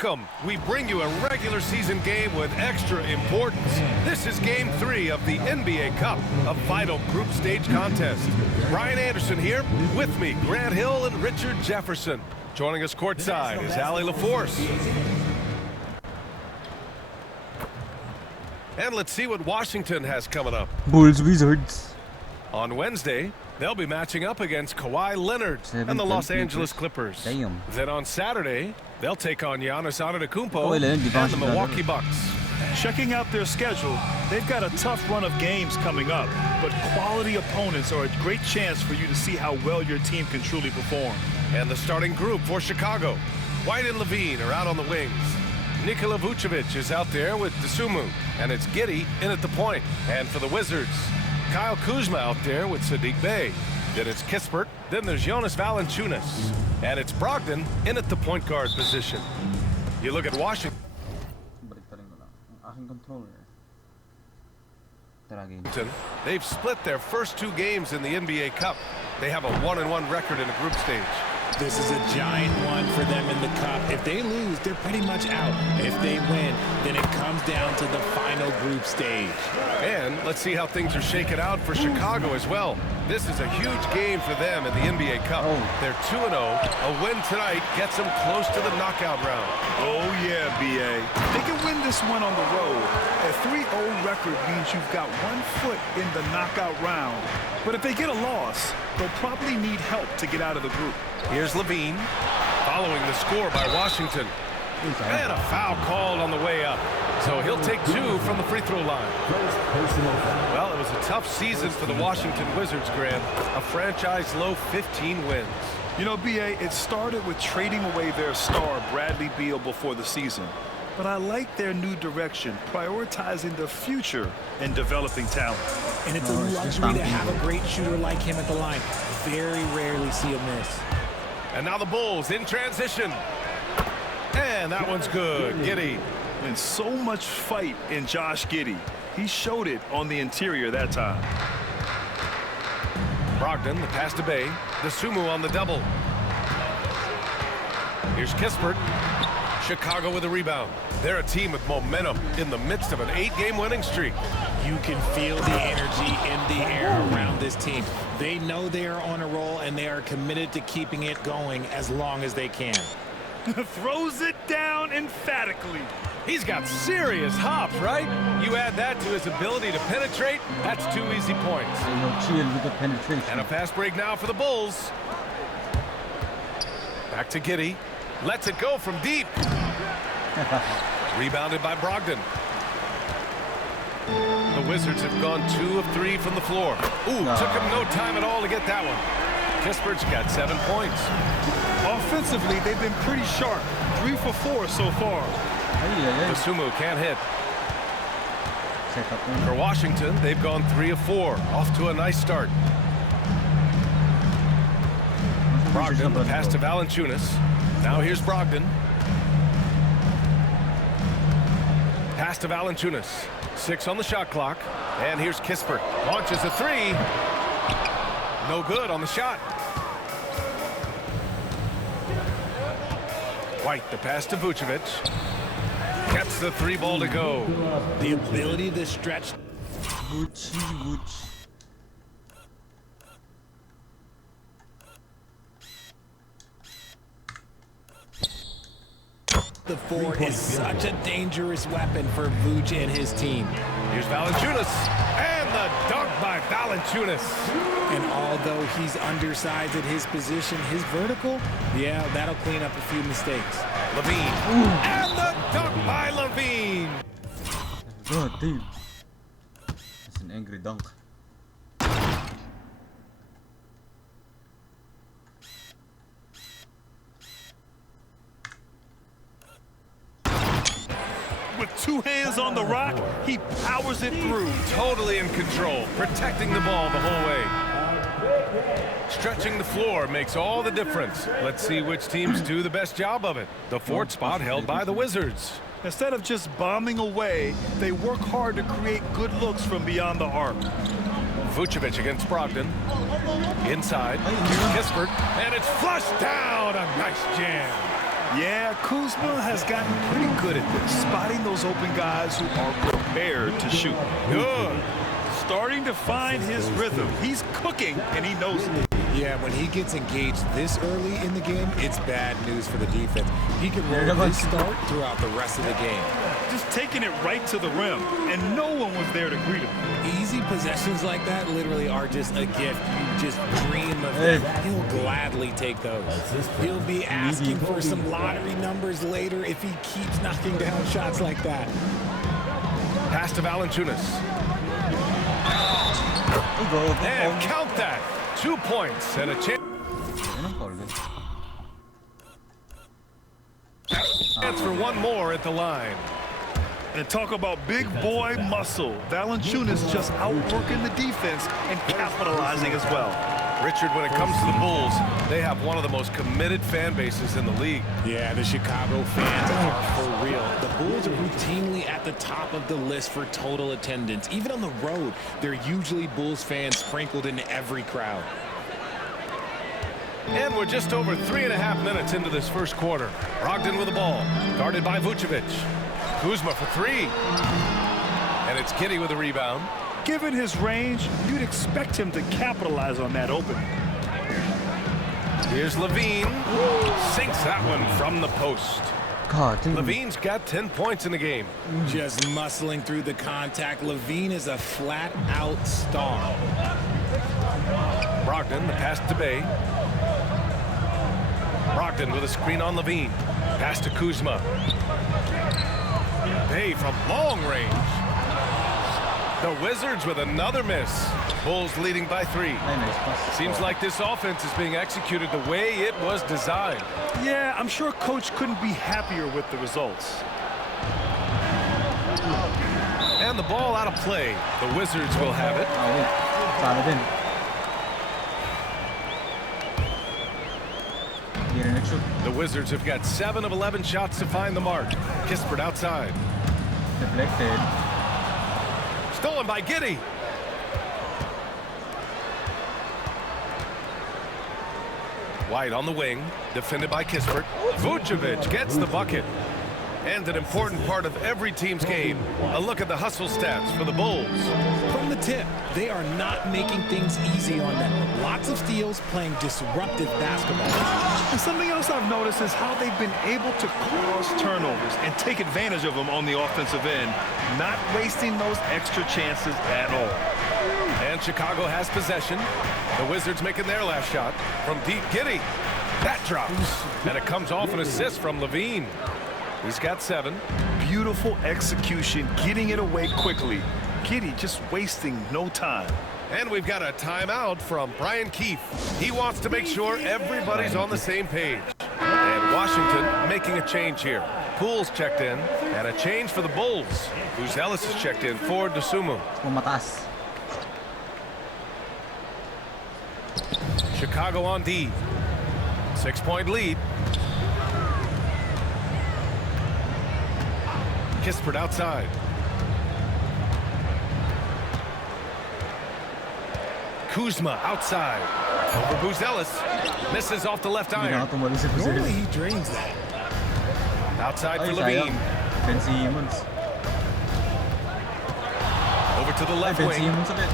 Welcome. We bring you a regular season game with extra importance. This is Game 3 of the NBA Cup, a vital group stage contest. Brian Anderson here, with me, Grant Hill and Richard Jefferson. Joining us courtside is Allie LaForce. And let's see what Washington has coming up. Bulls Wizards. On Wednesday, they'll be matching up against Kawhi Leonard and the Los Angeles Clippers. Damn. Then on Saturday, they'll take on Giannis Antetokounmpo and the Milwaukee Bucks. Checking out their schedule, they've got a tough run of games coming up, but quality opponents are a great chance for you to see how well your team can truly perform. And the starting group for Chicago, White and Levine are out on the wings. Nikola Vucevic is out there with Dosunmu, and it's Giddey in at the point. And for the Wizards, Kyle Kuzma out there with Saddiq Bey. Then it's Kispert. Then there's Jonas Valanciunas. And it's Brogdon in at the point guard position. You look at Washington. They've split their first two games in the NBA Cup. They have a 1-1 record in the group stage. This is a giant one for them in the Cup. If they lose, they're pretty much out. If they win, then it comes down to the final group stage. And let's see how things are shaken out for Chicago as well. This is a huge game for them in the NBA Cup. They're 2-0. A win tonight gets them close to the knockout round. Oh, yeah, B.A. They can win this one on the road. A 3-0 record means you've got 1 foot in the knockout round. But if they get a loss, they'll probably need help to get out of the group. Here's Levine, following the score by Washington. And a foul called on the way up. So he'll take 2 from the free throw line. Well, it was a tough season for the Washington Wizards, Grant. A franchise-low 15 wins. You know, B.A., it started with trading away their star, Bradley Beal, before the season. But I like their new direction, prioritizing the future and developing talent. And it's a luxury to have a great shooter like him at the line. Very rarely see a miss. And now the Bulls in transition. And that one's good. Giddey. And so much fight in Josh Giddey. He showed it on the interior that time. Brogdon, the pass to Bey. Dosunmu on the double. Here's Kispert. Chicago with a rebound. They're a team with momentum in the midst of an 8-game winning streak. You can feel the energy in the air around this team. They know they are on a roll, and they are committed to keeping it going as long as they can. Throws it down emphatically. He's got serious hops, right? You add that to his ability to penetrate, that's 2 easy points. And a fast break now for the Bulls. Back to Giddey. Lets it go from deep. Rebounded by Brogdon. The Wizards have gone 2 of 3 from the floor. Ooh, took him no time at all to get that one. Kispert's got 7 points. Offensively, they've been pretty sharp. 3 for 4 so far. Dosunmu can't hit. For Washington, they've gone 3 of 4. Off to a nice start. Brogdon, the pass to Valanciunas. Now here's Brogdon. Pass to Valanciunas. 6 on the shot clock. And here's Kispert. Launches a 3. No good on the shot. White, the pass to Vucevic. Gets the 3 ball to go. The ability to stretch. The 4 is such a dangerous weapon for Vooch and his team. Here's Valanciunas. And the dunk by Valanciunas. And although he's undersized at his position, his vertical, yeah, that'll clean up a few mistakes. Levine. And the dunk by Levine. God damn. That's an angry dunk. With 2 hands on the rock, he powers it through. Totally in control, protecting the ball the whole way. Stretching the floor makes all the difference. Let's see which teams do the best job of it. The 4th spot held by the Wizards. Instead of just bombing away, they work hard to create good looks from beyond the arc. Vucevic against Brogdon. Inside, here's Kispert, and it's flushed down. A nice jam. Yeah, Kuzma has gotten pretty good at this, spotting those open guys who are prepared to shoot. Good. Starting to find his rhythm. He's cooking, and he knows it. Yeah, when he gets engaged this early in the game, it's bad news for the defense. He can roll this start throughout the rest of the game. Just taking it right to the rim, and no one was there to greet him. Easy possessions like that literally are just a gift. You just dream of them. He'll gladly take those. He'll be asking for some lottery numbers later if he keeps knocking down shots like that. Pass to Valanciunas. And count that. 2 points and a chance. Chance for one more at the line. And talk about big boy muscle. Valanciunas just outworking the defense and capitalizing as well. Richard, when it comes to the Bulls, they have one of the most committed fan bases in the league. Yeah, the Chicago fans are for real. The Bulls are routinely at the top of the list for total attendance. Even on the road, they're usually Bulls fans sprinkled in every crowd. And we're just over 3.5 minutes into this first quarter. Brogdon with the ball, guarded by Vucevic. Kuzma for three. And it's Giddey with a rebound. Given his range, you'd expect him to capitalize on that opening. Here's Levine. Sinks that one from the post. God, dude. Levine's got 10 points in the game. Just muscling through the contact. Levine is a flat-out star. Brogdon, the pass to Bay. Brogdon with a screen on Levine. Pass to Kuzma. Bay from long range. The Wizards with another miss. Bulls leading by 3. Seems like this offense is being executed the way it was designed. Yeah, I'm sure Coach couldn't be happier with the results. And the ball out of play. The Wizards will have it. The Wizards have got 7 of 11 shots to find the mark. Kispert outside. Deflected. Stolen by Giddey. White on the wing, defended by Kispert. Vucevic gets the bucket. And an important part of every team's game, a look at the hustle stats for the Bulls. From the tip, they are not making things easy on them. Lots of steals, playing disruptive basketball. And something else I've noticed is how they've been able to cause turnovers and take advantage of them on the offensive end, not wasting those extra chances at all. And Chicago has possession. The Wizards making their last shot from deep. Giddey. That drops. And it comes off an assist from Levine. He's got 7. Beautiful execution, getting it away quickly. Giddey just wasting no time. And we've got a timeout from Brian Keefe. He wants to make sure everybody's on the same page. And Washington making a change here. Poole's checked in, and a change for the Bulls. Ellis is checked in for Dosunmu. Chicago on D. 6-point lead. Kispert outside. Kuzma outside. Over Ellis. Misses off the left iron. Normally he drains that. Outside for Levine. Ben Simmons. Over to the left Ben wing. Simmons ulit.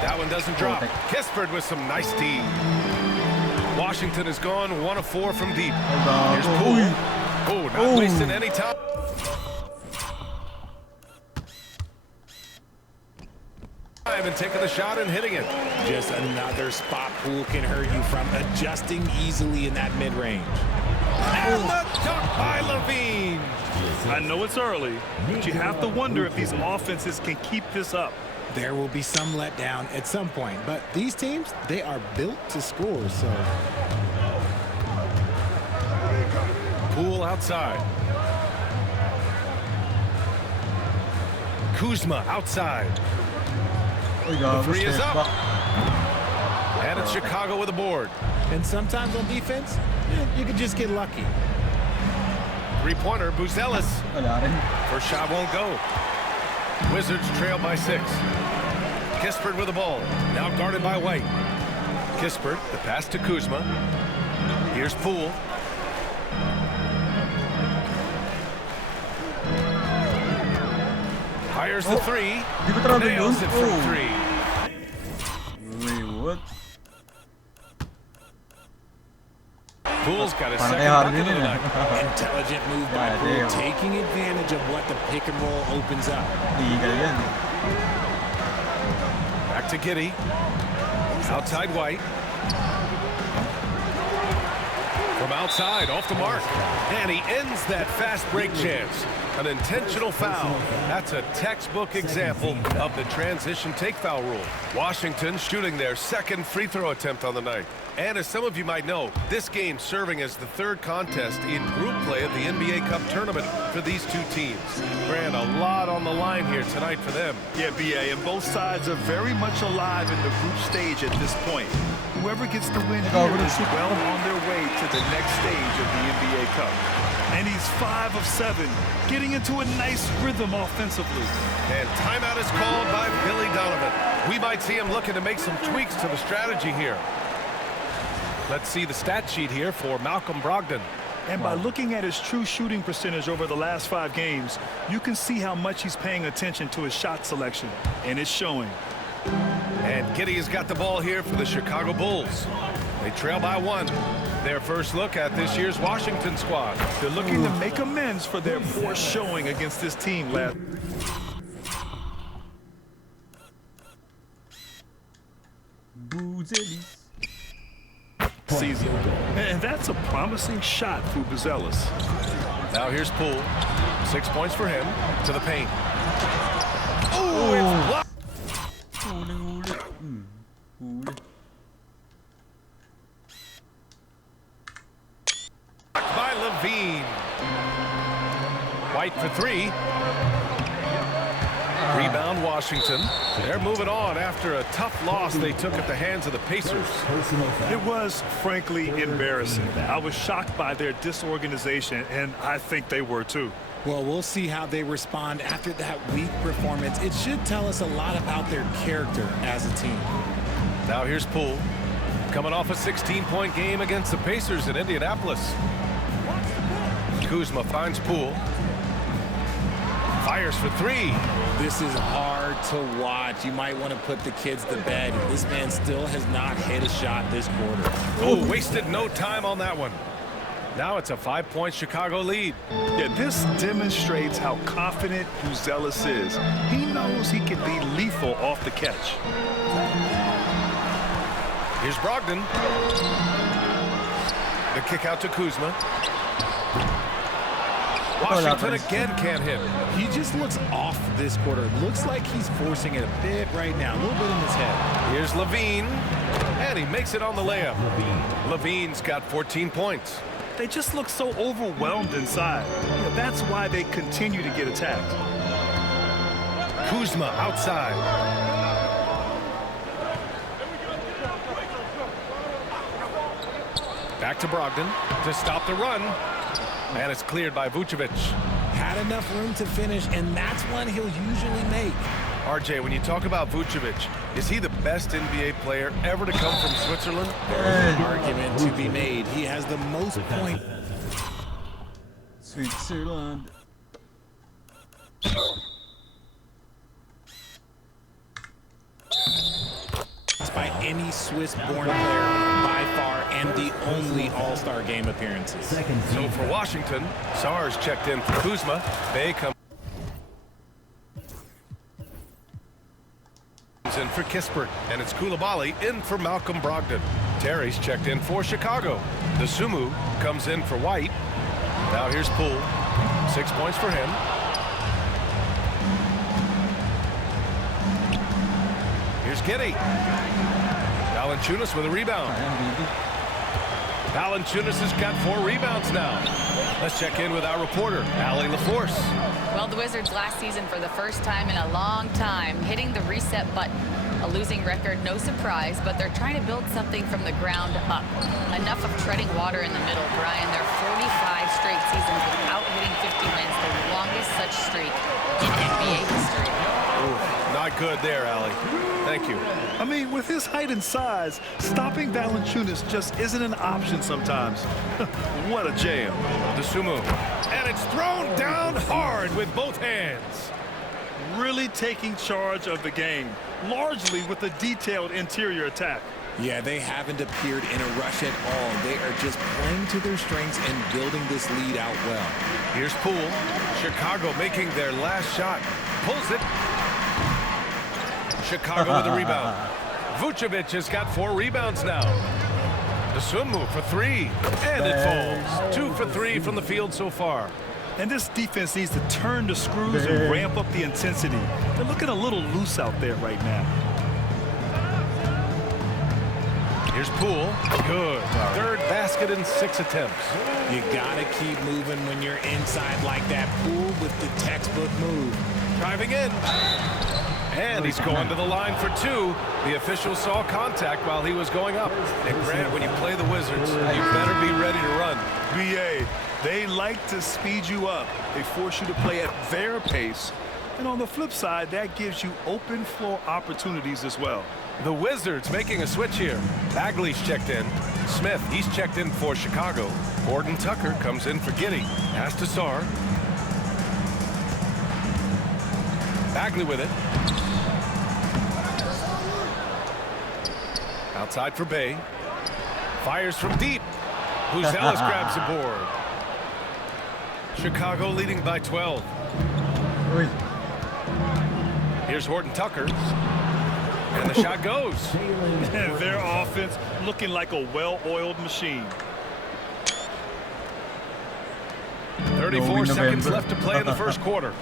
That one doesn't drop. Kispert with some nice D. Washington has gone 1 of 4 from deep. Here's Poole. Oh, not wasting any time. And taking the shot and hitting it. Just another spot Poole can hurt you from, adjusting easily in that mid-range. And the dunk by Levine. I know it's early, but you have to wonder if these offenses can keep this up. There will be some letdown at some point, but these teams, they are built to score, so. Poole outside. Kuzma outside. The 3 is up. And it's Chicago with a board. And sometimes on defense, you can just get lucky. 3-pointer, Ellis. First shot won't go. Wizards trail by 6. Kispert with the ball. Now guarded by White. Kispert, the pass to Kuzma. Here's Poole. Fires the three. Di ba travel yun? Nails it from Oh. three. Wait, what? Poole's got his Parang second kay Harden bucket of yun the eh. night. Intelligent move by Yeah, Poole, damn. taking advantage of what the pick and roll opens up. Legal yan. Back to Giddey. Outside White. From outside, off the mark. And he ends that fast break chance. An intentional foul. That's a textbook example of the transition take foul rule. Washington shooting their second free throw attempt on the night. And as some of you might know, this game serving as the third contest in group play of the NBA Cup tournament for these two teams. Grant, a lot on the line here tonight for them. Yeah, BA, and both sides are very much alive in the group stage at this point. Whoever gets the win here is well on their way to the next stage of the NBA Cup. And he's 5 of 7, getting into a nice rhythm offensively. And timeout is called by Billy Donovan. We might see him looking to make some tweaks to the strategy here. Let's see the stat sheet here for Malcolm Brogdon. And by looking at his true shooting percentage over the last 5 games, you can see how much he's paying attention to his shot selection, and it's showing. And Giddey has got the ball here for the Chicago Bulls. They trail by 1. Their first look at this year's Washington squad. They're looking to make amends for their poor showing against this team last Buzelis. season. And that's a promising shot for Buzelis. Now here's Poole. 6 points for him. To the paint. Oh, it's blocked. Huli. Huli. By Levine. White for 3. Rebound Washington. They're moving on after a tough loss they took at the hands of the Pacers. It was, frankly, embarrassing. I was shocked by their disorganization, and I think they were too. Well, we'll see how they respond after that weak performance. It should tell us a lot about their character as a team. Now here's Poole. Coming off a 16-point game against the Pacers in Indianapolis. Kuzma finds Poole. Fires for 3. This is hard to watch. You might want to put the kids to bed. This man still has not hit a shot this quarter. Oh, wasted no time on that one. Now it's a 5-point Chicago lead. Yeah, this demonstrates how confident Buzelis is. He knows he can be lethal off the catch. Here's Brogdon. The kick out to Kuzma. Washington again can't hit. He just looks off this quarter. Looks like he's forcing it a bit right now, a little bit in his head. Here's Levine, and he makes it on the layup. Levine's got 14 points. They just look so overwhelmed inside. Yeah, that's why they continue to get attacked. Kuzma outside. Back to Brogdon to stop the run. And it's cleared by Vucevic. Had enough room to finish, and that's one he'll usually make. RJ, when you talk about Vucevic, is he the best NBA player ever to come from Switzerland? There's an argument to be made. He has the most points. Switzerland. By any Swiss-born player by far, and the only All-Star game appearances. So for Washington, Sarge checked in for Kuzma. They come in for Kispert, and it's Coulibaly in for Malcolm Brogdon. Terry's checked in for Chicago. The Sumu comes in for White. Now here's Poole. 6 points for him. Here's Giddey. Valanciunas with a rebound. Valanciunas has got 4 rebounds now. Let's check in with our reporter, Allie LaForce. Well, the Wizards last season for the first time in a long time hitting the reset button. A losing record, no surprise, but they're trying to build something from the ground up. Enough of treading water in the middle, Brian. They're 45 straight seasons without hitting 50 wins, the longest such streak in NBA history. Not quite good there, Allie. Thank you. I mean, with his height and size, stopping Valanciunas just isn't an option sometimes. What a jam. DeSumo. And it's thrown down hard with both hands. Really taking charge of the game, largely with a detailed interior attack. Yeah, they haven't appeared in a rush at all. They are just playing to their strengths and building this lead out well. Here's Poole. Chicago making their last shot. Pulls it. Chicago with a rebound. Vucevic has got 4 rebounds now. DeSumo for 3. And it falls. 2 for 3 from the field so far. And this defense needs to turn the screws and ramp up the intensity. They're looking a little loose out there right now. Here's Poole. Good. 3rd basket in 6 attempts. You gotta keep moving when you're inside like that. Poole with the textbook move. Driving in. And he's going to the line for 2. The official saw contact while he was going up. And Grant, when you play the Wizards, you better be ready to run. BA, they like to speed you up. They force you to play at their pace. And on the flip side, that gives you open floor opportunities as well. The Wizards making a switch here. Bagley's checked in. Smith, he's checked in for Chicago. Gordon Tucker comes in for Giddey. Pass to Sarr. Bagley with it. Outside for Bay. Fires from deep. Buzelis grabs the board. Chicago leading by 12. Here's Horton Tucker. And the shot goes. Their offense looking like a well-oiled machine. 34 seconds left to play in the first quarter.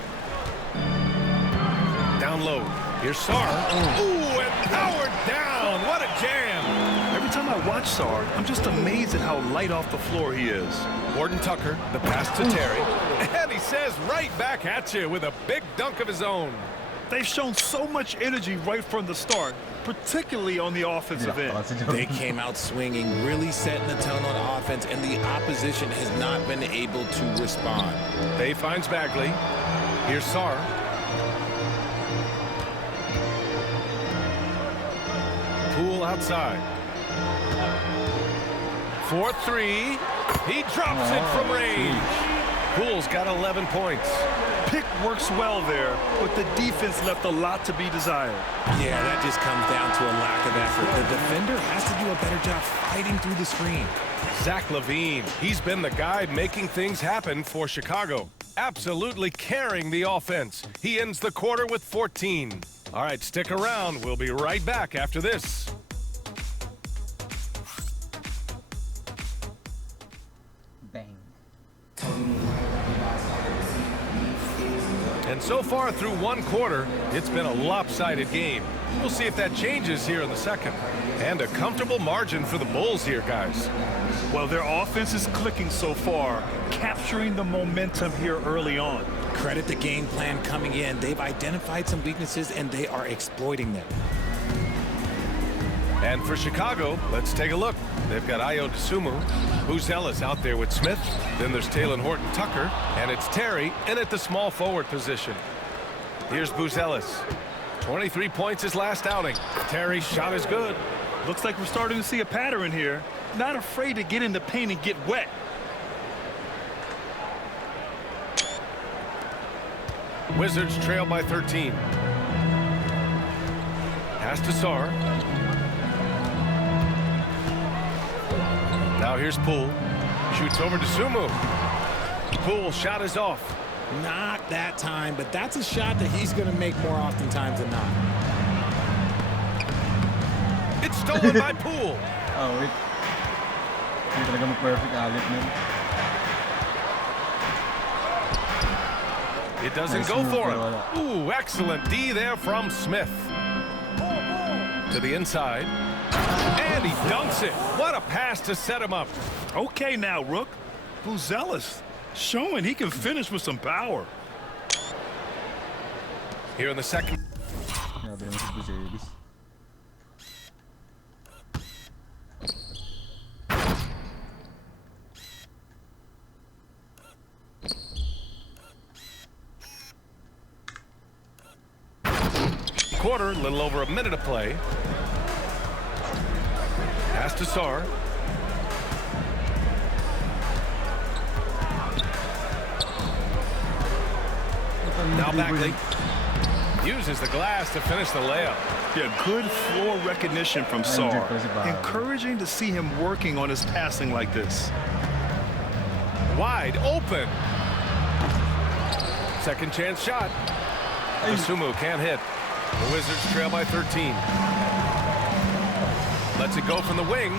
Down low. Here's Sarr. Ooh, and powered down. What a jam. Every time I watch Sarr, I'm just amazed at how light off the floor he is. Horton Tucker, the pass to Terry. And he says right back at you with a big dunk of his own. They've shown so much energy right from the start, particularly on the offensive end. They came out swinging, really setting the tone on offense, and the opposition has not been able to respond. Bay finds Bagley. Here's Sarr. Poole outside. 4-3. He drops it from range. Poole's got 11 points. Pick works well there, but the defense left a lot to be desired. Yeah, that just comes down to a lack of effort. The defender has to do a better job fighting through the screen. Zach LaVine, he's been the guy making things happen for Chicago. Absolutely carrying the offense. He ends the quarter with 14. All right, stick around. We'll be right back after this. Bang. And so far through one quarter, it's been a lopsided game. We'll see if that changes here in the second. And a comfortable margin for the Bulls here, guys. Well, their offense is clicking so far, capturing the momentum here early on. Credit the game plan coming in. They've identified some weaknesses, and they are exploiting them. And for Chicago, let's take a look. They've got Ayo DeSumo. Buzelis out there with Smith. Then there's Talen Horton Tucker. And it's Terry in at the small forward position. Here's Buzelis. 23 points his last outing. Terry's shot is good. Looks like we're starting to see a pattern here. Not afraid to get in the paint and get wet. Wizards trail by 13. Pass to Sarr. Now here's Poole. Shoots over to Sumu. Poole shot is off. Not that time, but that's a shot that he's going to make more oftentimes than not. It's stolen by Poole. Oh, wait. Hindi talaga mag-perfect alit nun. It doesn't Nice go move, for pero him. wala. Ooh, excellent D there from Smith. To the inside. And he dunks it. What a pass to set him up. Okay now, Rook. Buzelis showing he can finish with some power. Here in the second. Grabe naman si Buzelis. quarter, a little over a minute of play. Pass to Sarr. Now Bagley uses the glass to finish the layup. Yeah, good floor recognition from Sarr. Encouraging to see him working on his passing like this. Wide open. Second chance shot. Asumu can't hit. The Wizards trail by 13. Lets it go from the wing.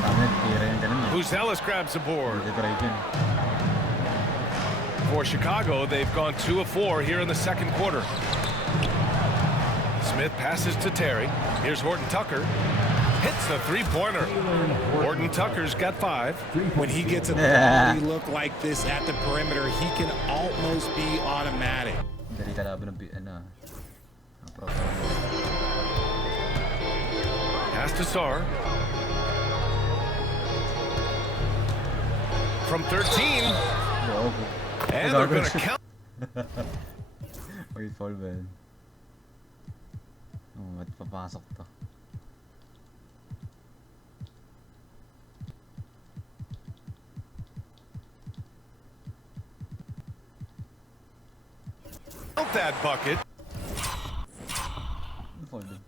Buzelis grabs the board. For Chicago, they've gone 2 of 4 here in the second quarter. Smith passes to Terry. Here's Horton Tucker. Hits the three-pointer. Horton Tucker's got 5. When he gets a quality look like this at the perimeter, he can almost be automatic. Pass to Sarr. From 13. And they're going to count. Okay, foul ba yun? Oh, ba't papasok to? Count that bucket. Foul din.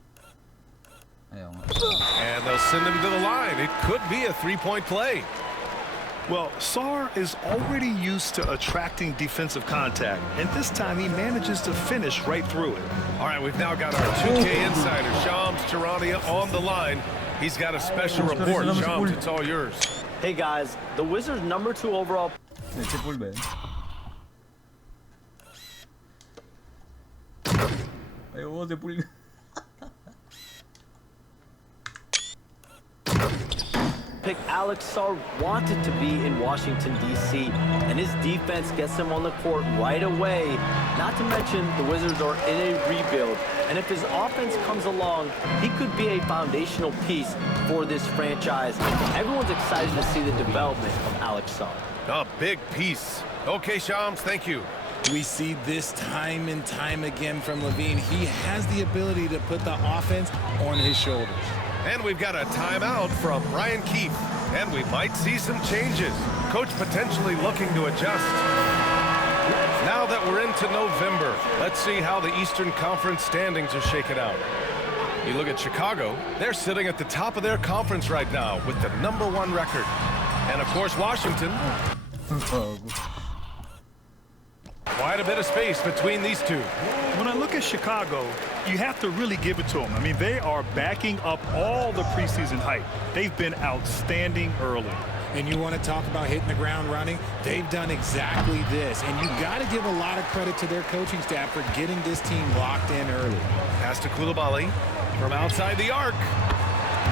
Ayaw nga. And they'll send him to the line. It could be a three-point play. Well, Sarr is already used to attracting defensive contact, and this time he manages to finish right through it. All right, we've now got our 2K insider, Shams Charania, on the line. He's got a special report. Shams, it's all yours. Hey guys, the Wizards' #2 overall. Foul ba yun? Ay, oo, foul. Pick Alex Sarr wanted to be in Washington, D.C., and his defense gets him on the court right away. Not to mention, the Wizards are in a rebuild, and if his offense comes along, he could be a foundational piece for this franchise. Everyone's excited to see the development of Alex Sarr. A big piece. Okay, Shams, thank you. We see this time and time again from Levine. He has the ability to put the offense on his shoulders. And we've got a timeout from Brian Keefe. And we might see some changes. Coach potentially looking to adjust. Now that we're into November, let's see how the Eastern Conference standings are shaken out. You look at Chicago, they're sitting at the top of their conference right now with the #1 record. And of course, Washington. Quite a bit of space between these two. When I look at Chicago, you have to really give it to them. I mean, they are backing up all the preseason hype. They've been outstanding early. And you want to talk about hitting the ground running? They've done exactly this. And you got to give a lot of credit to their coaching staff for getting this team locked in early. Pass to Koulibaly from outside the arc.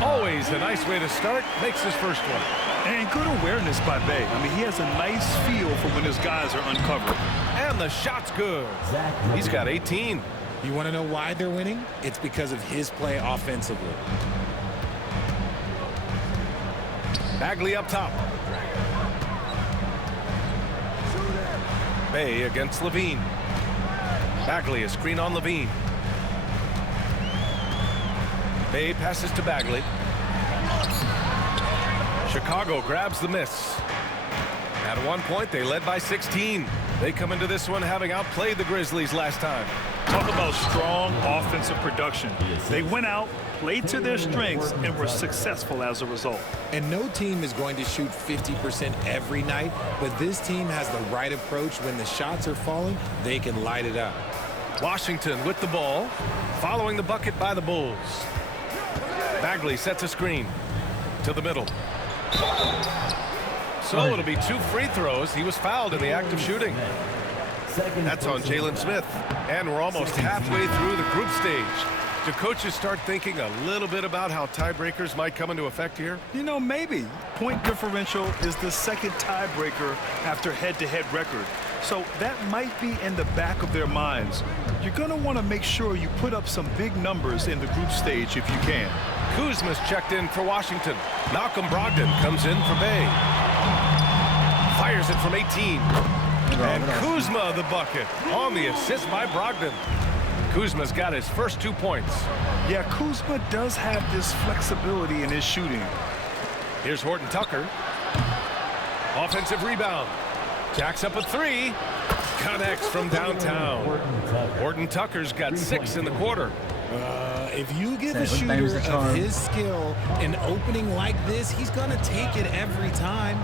Always a nice way to start. Makes his first one. And good awareness by Bay. I mean, he has a nice feel for when his guys are uncovered. And the shot's good. He's got 18. You want to know why they're winning? It's because of his play offensively. Bagley up top. Bay against Levine. Bagley, a screen on Levine. Bay passes to Bagley. Chicago grabs the miss. At one point, they led by 16. They come into this one having outplayed the Grizzlies last time. Talk about strong offensive production. They went out, played to their strengths, and were successful as a result. And no team is going to shoot 50% every night, but this team has the right approach. When the shots are falling, they can light it up. Washington with the ball, following the bucket by the Bulls. Bagley sets a screen to the middle. So it'll be 2 free throws. He was fouled in the act of shooting. That's on Jalen Smith. And we're almost halfway through the group stage. Do coaches start thinking a little bit about how tiebreakers might come into effect here? You know, maybe. Point differential is the second tiebreaker after head-to-head record. So that might be in the back of their minds. You're going to want to make sure you put up some big numbers in the group stage if you can. Kuzma's checked in for Washington. Malcolm Brogdon comes in for Bay. Fires it from 18. And Kuzma the bucket on the assist by Brogdon. Kuzma's got his first 2 points. Yeah, Kuzma does have this flexibility in his shooting. Here's Horton Tucker. Offensive rebound. Jacks up a 3. Connects from downtown. Horton Tucker's got 6 in the quarter. If you give a shooter of his skill an opening like this, he's going to take it every time.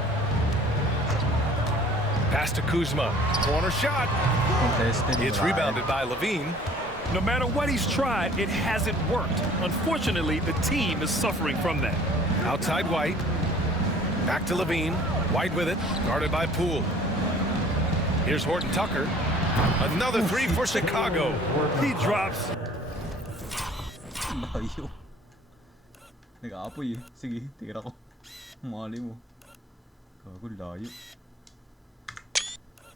Pass to Kuzma. Corner shot. It's rebounded by Levine. No matter what he's tried, it hasn't worked. Unfortunately, the team is suffering from that. Outside White. Back to Levine. White with it. Guarded by Poole. Here's Horton Tucker. Another 3 for Chicago. He drops. Layo. Nag-aapoy eh. Sige, tira ko. Mali mo. Gago, layo.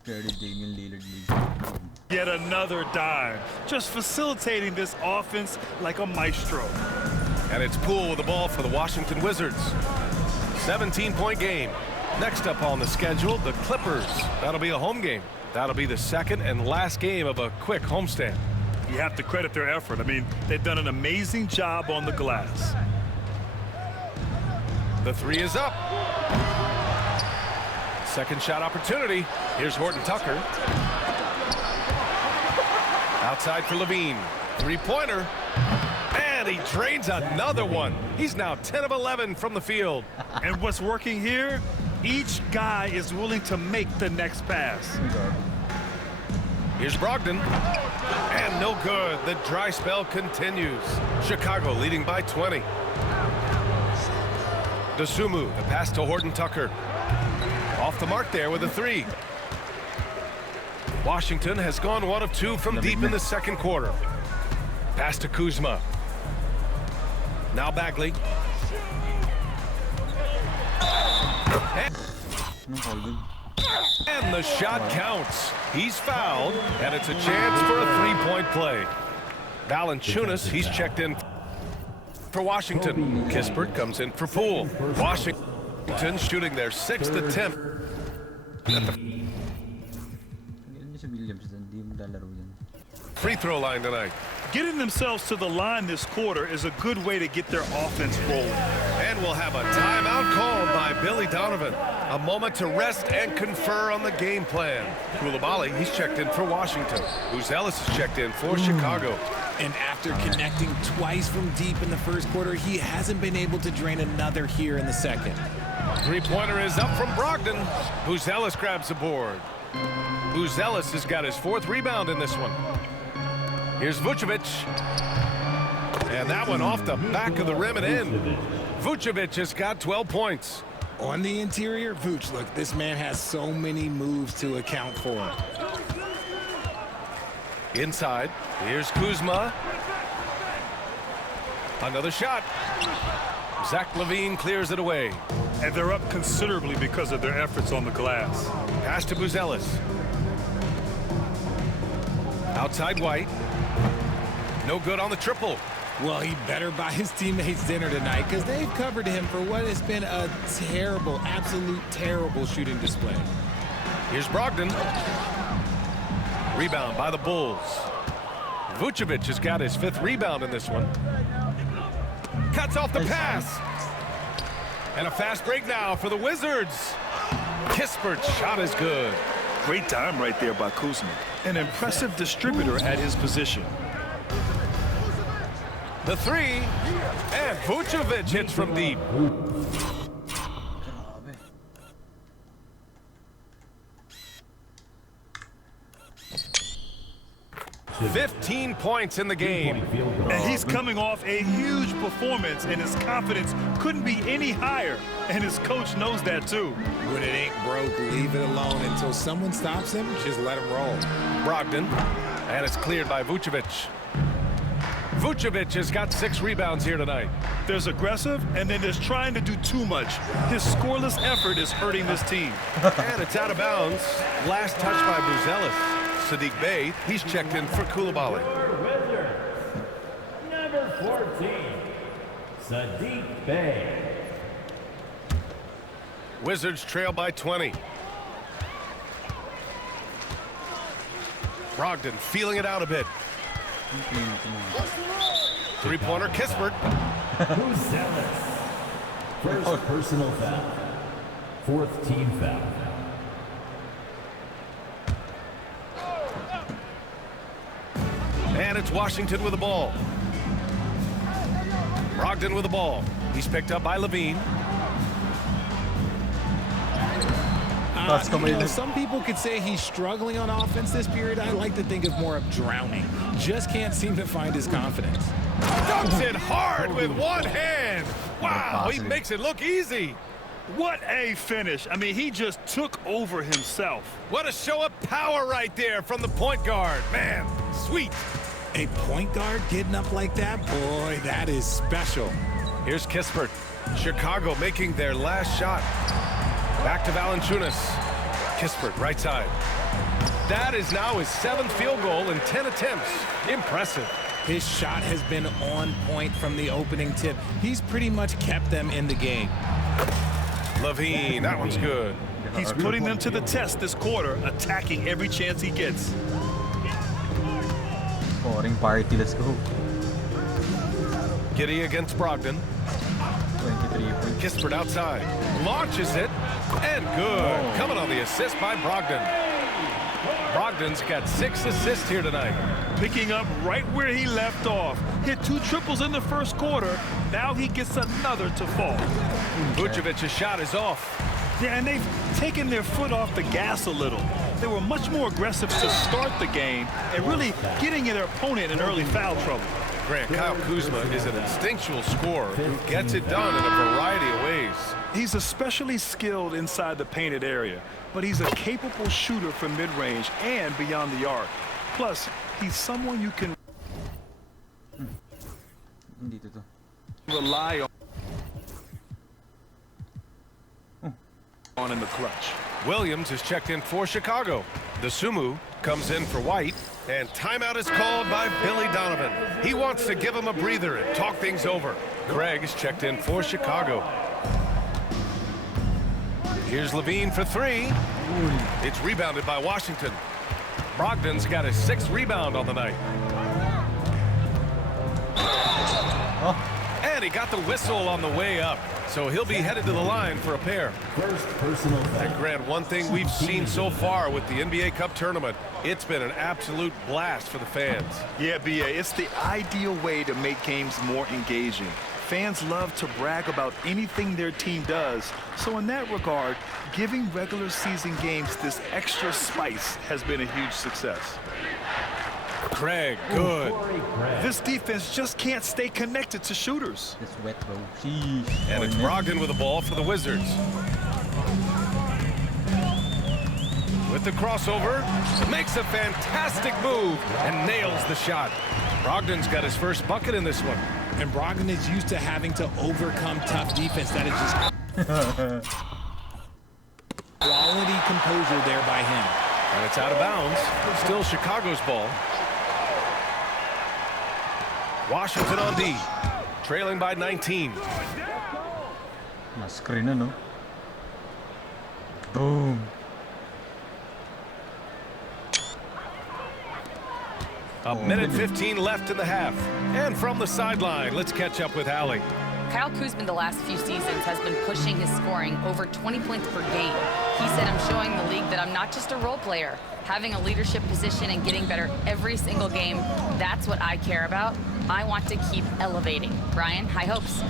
Carry Damian Lillard league. Yet another dime. Just facilitating this offense like a maestro. And it's Poole with the ball for the Washington Wizards. 17-point game. Next up on the schedule, the Clippers. That'll be a home game. That'll be the second and last game of a quick homestand. You have to credit their effort. I mean, they've done an amazing job on the glass. The 3 is up. Second shot opportunity. Here's Horton Tucker. Outside for Levine. 3-pointer. And he drains another one. He's now 10 of 11 from the field. And what's working here? Each guy is willing to make the next pass. Here's Brogdon. And no good. The dry spell continues. Chicago leading by 20. Dosunmu, the pass to Horton Tucker. Off the mark there with a 3. Washington has gone 1 of 2 from deep in the second quarter. Pass to Kuzma. Now Bagley. And the shot counts. He's fouled, and it's a chance for a 3-point play. Valanciunas, he's checked in for Washington. Kispert comes in for Poole. Washington shooting their 6th attempt. Free throw line tonight. Getting themselves to the line this quarter is a good way to get their offense rolling. And we'll have a timeout called by Billy Donovan. A moment to rest and confer on the game plan. Coulibaly, he's checked in for Washington. Ellis is checked in for Chicago. And after connecting twice from deep in the first quarter, he hasn't been able to drain another here in the second. 3-pointer is up from Brogdon. Ellis grabs the board. Ellis has got his 4th rebound in this one. Here's Vucevic. And that one off the back of the rim and in. Vucevic has got 12 points. On the interior, Vooch, look, this man has so many moves to account for. Inside, here's Kuzma. Another shot. Zach LaVine clears it away. And they're up considerably because of their efforts on the glass. Pass to Ellis. Outside White. No good on the triple. Well, he better buy his teammates dinner tonight because they've covered him for what has been a terrible, absolute terrible shooting display. Here's Brogdon. Rebound by the Bulls. Vucevic has got his 5th rebound in this one. Cuts off the pass. And a fast break now for the Wizards. Kispert's shot is good. Great time right there by Kuzma. An impressive distributor at his position. The 3, and Vucevic hits from deep. 15 points in the game. And he's coming off a huge performance, and his confidence couldn't be any higher. And his coach knows that, too. When it ain't broke, leave it alone. Until someone stops him, just let him roll. Brogdon, and it's cleared by Vucevic. Vucevic has got 6 rebounds here tonight. There's aggressive, and then there's trying to do too much. His scoreless effort is hurting this team. And it's out of bounds. Last touch by Ellis. Sadiq Bey, he's checked in for Coulibaly. Number 14, Sadiq Bey. Wizards trail by 20. Brogdon feeling it out a bit. Clean semua. Three-pointer, Kispert. Who's zealous? First personal foul. Fourth team foul. And it's Washington with the ball. Brogdon with the ball. He's picked up by Levine. Some people could say he's struggling on offense this period. I like to think of more of drowning. Just can't seem to find his confidence. Dunks it hard with one hand. Wow, he makes it look easy. What a finish. I mean, he just took over himself. What a show of power right there from the point guard. Man, sweet. A point guard getting up like that? Boy, that is special. Here's Kispert. Chicago making their last shot. Back to Valanciunas. Kispert, right side. That is now his 7th field goal in 10 attempts. Impressive. His shot has been on point from the opening tip. He's pretty much kept them in the game. Levine, that one's good. He's putting them to the test this quarter, attacking every chance he gets. Scoring party, let's go. Giddey against Brogdon. 23 points. Kispert outside. Launches it. And good. Coming on the assist by Brogdon. Brogdon's got 6 assists here tonight. Picking up right where he left off. Hit 2 triples in the first quarter. Now he gets another to fall. Vucevic's shot is off. Yeah, and they've taken their foot off the gas a little. They were much more aggressive to start the game and really getting their opponent in early foul trouble. Grant, Kyle Kuzma is an instinctual scorer who gets it done in a variety of ways. He's especially skilled inside the painted area, but he's a capable shooter from mid-range and beyond the arc. Plus, he's someone you can Dito to. rely on in the clutch. Williams is checked in for Chicago. The Sumu comes in for White, and timeout is called by Billy Donovan. He wants to give him a breather and talk things over. Craig is checked in for Chicago. Here's Levine for 3. It's rebounded by Washington. Brogdon's got his 6th rebound on the night. And he got the whistle on the way up, so he'll be headed to the line for a pair. First personal foul. And Grant, one thing we've seen so far with the NBA Cup tournament, it's been an absolute blast for the fans. Yeah, BA, it's the ideal way to make games more engaging. Fans love to brag about anything their team does, so in that regard, giving regular season games this extra spice has been a huge success. Craig, good. This defense just can't stay connected to shooters. It's wet, bro. Sheesh. And it's Brogdon with the ball for the Wizards. With the crossover, makes a fantastic move and nails the shot. Brogdon's got his first bucket in this one. And Brogdon is used to having to overcome tough defense. That is just quality composure there by him. And it's out of bounds. Still Chicago's ball. Washington on D, trailing by 19. Mas screen na, no? Boom. A minute 15 left in the half. And from the sideline, let's catch up with Allie. Kyle Kuzma the last few seasons has been pushing his scoring over 20 points per game. He said, I'm showing the league that I'm not just a role player. Having a leadership position and getting better every single game, that's what I care about. I want to keep elevating. Brian, high hopes.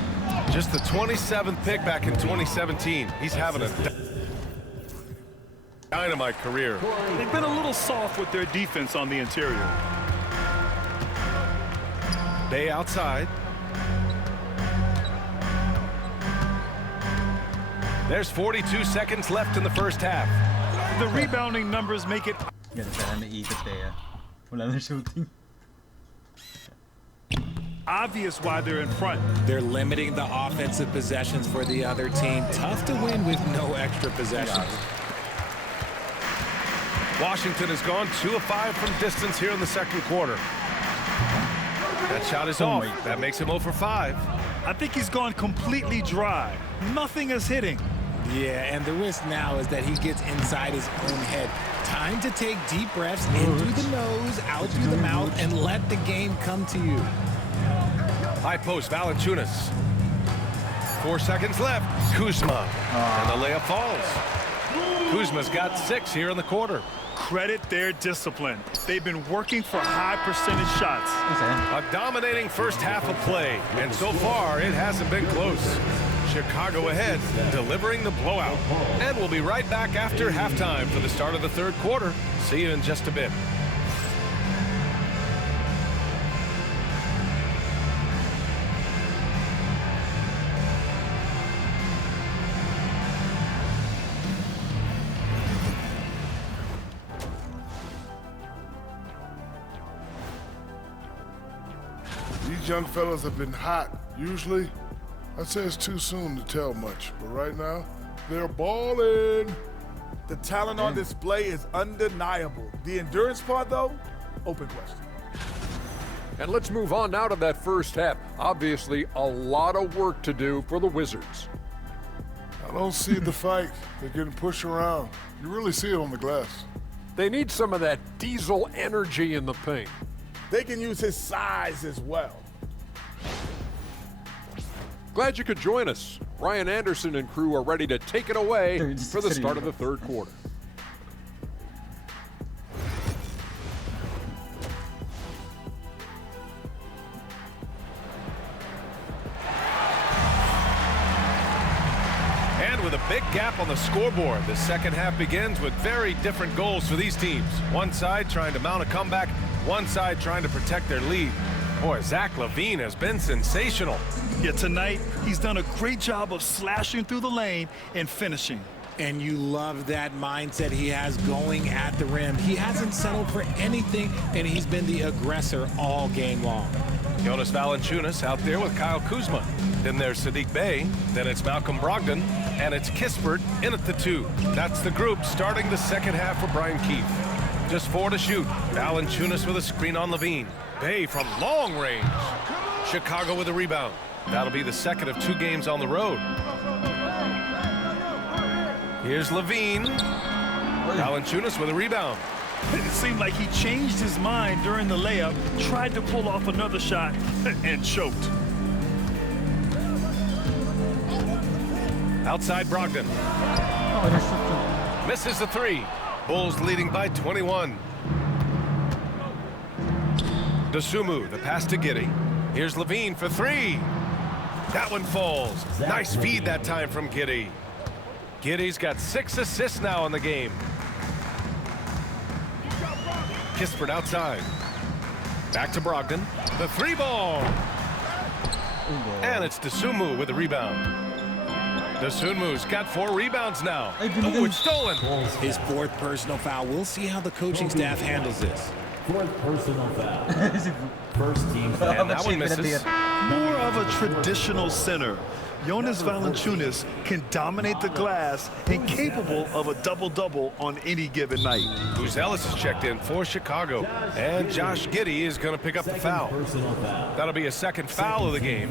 Just the 27th pick back in 2017. He's having a dynamite career. They've been a little soft with their defense on the interior. Bay outside. There's 42 seconds left in the first half. The rebounding numbers make it Ganda sana naikot kaya. Wala na shooting. obvious why they're in front. They're limiting the offensive possessions for the other team. Tough to win with no extra possessions. Washington has gone 2 of 5 from distance here in the second quarter. That shot is off. That makes him 0 for 5. I think he's gone completely dry. Nothing is hitting. Yeah, and the risk now is that he gets inside his own head. Time to take deep breaths in through the nose, out through the mouth, and let the game come to you. High post, Valanciunas. 4 seconds left. Kuzma. And the layup falls. Kuzma's got 6 here in the quarter. Credit their discipline. They've been working for high percentage shots. A dominating first half of play, and so far it hasn't been close. Chicago ahead, delivering the blowout. And we'll be right back after halftime for the start of the third quarter. See you in just a bit. These young fellas have been hot. Usually, I'd say it's too soon to tell much, but right now, they're balling. The talent on display is undeniable. The endurance part, though, open question. And let's move on now to that first half. Obviously, a lot of work to do for the Wizards. I don't see the fight. They're getting pushed around. You really see it on the glass. They need some of that diesel energy in the paint. They can use his size as well. Glad you could join us. Ryan Anderson and crew are ready to take it away for the start of the third quarter. And with a big gap on the scoreboard, the second half begins with very different goals for these teams. One side trying to mount a comeback, one side trying to protect their lead. Boy, Zach LaVine has been sensational. Yeah, tonight, he's done a great job of slashing through the lane and finishing. And you love that mindset he has going at the rim. He hasn't settled for anything, and he's been the aggressor all game long. Jonas Valanciunas out there with Kyle Kuzma. Then there's Sadiq Bey. Then it's Malcolm Brogdon. And it's Kispert in at the 2. That's the group starting the second half for Brian Keefe. Just 4 to shoot. Valanciunas with a screen on LaVine. Bey from long range. Chicago with a rebound. That'll be the second of 2 games on the road. Here's LaVine. Valanciunas with a rebound. It seemed like he changed his mind during the layup, tried to pull off another shot, and choked. Outside Brogdon. Misses the 3. Bulls leading by 21. Dosunmu, the pass to Giddey. Here's LaVine for 3. That one falls. Nice feed that time from Giddey. Giddey's got 6 assists now in the game. Kispert outside. Back to Brogdon. The 3-ball. And it's Dosunmu with the rebound. Dosunmu's got 4 rebounds now. Oh, it's stolen. His 4th personal foul. We'll see how the coaching staff handles this. 4th personal foul. First team foul. And that one misses. More of a traditional center. Jonas Valanciunas can dominate the glass and capable of a double-double on any given night. Ellis is checked in for Chicago. And Josh Giddey is going to pick up the foul. That'll be a second foul of the game.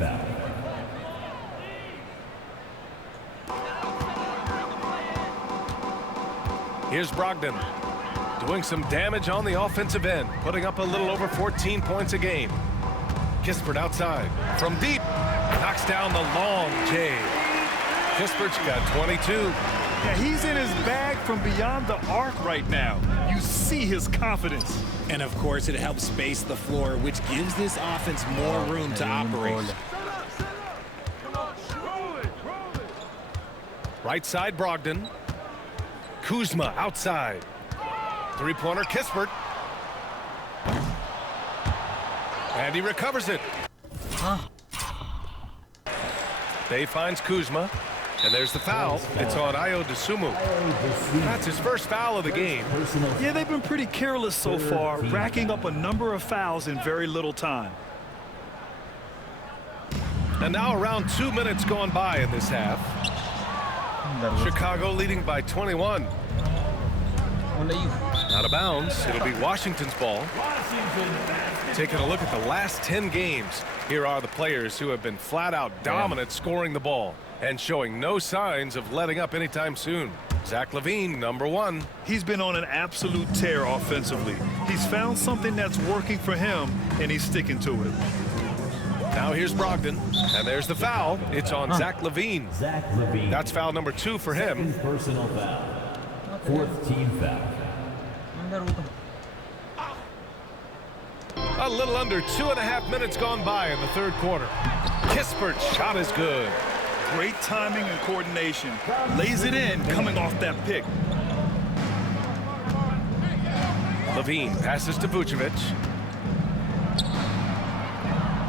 Here's Brogdon doing some damage on the offensive end, putting up a little over 14 points a game. Kispert outside from deep, knocks down the long J. Kispert's got 22. Yeah, he's in his bag from beyond the arc right now. You see his confidence. And of course, it helps space the floor, which gives this offense more room to operate. Right side Brogdon. Kuzma outside. 3-pointer Kispert. And he recovers it. Bey finds Kuzma. And there's the foul. It's on Ayo Dosunmu. That's his first foul of the game. Yeah, they've been pretty careless so far, racking up a number of fouls in very little time. And now around 2 minutes gone by in this half. Chicago leading by 21. Out of bounds. It'll be Washington's ball. Taking a look at the last 10 games. Here are the players who have been flat out dominant scoring the ball. and showing no signs of letting up anytime soon. Zach LaVine, number 1. He's been on an absolute tear offensively. He's found something that's working for him, and he's sticking to it. Now here's Brogdon, and there's the foul. It's on Zach LaVine. Zach LaVine. That's foul number 2 for him. Second personal foul. 4th team foul. A little under 2.5 minutes gone by in the third quarter. Kispert's shot is good. Great timing and coordination. Lays it in coming off that pick. LaVine passes to Vucevic.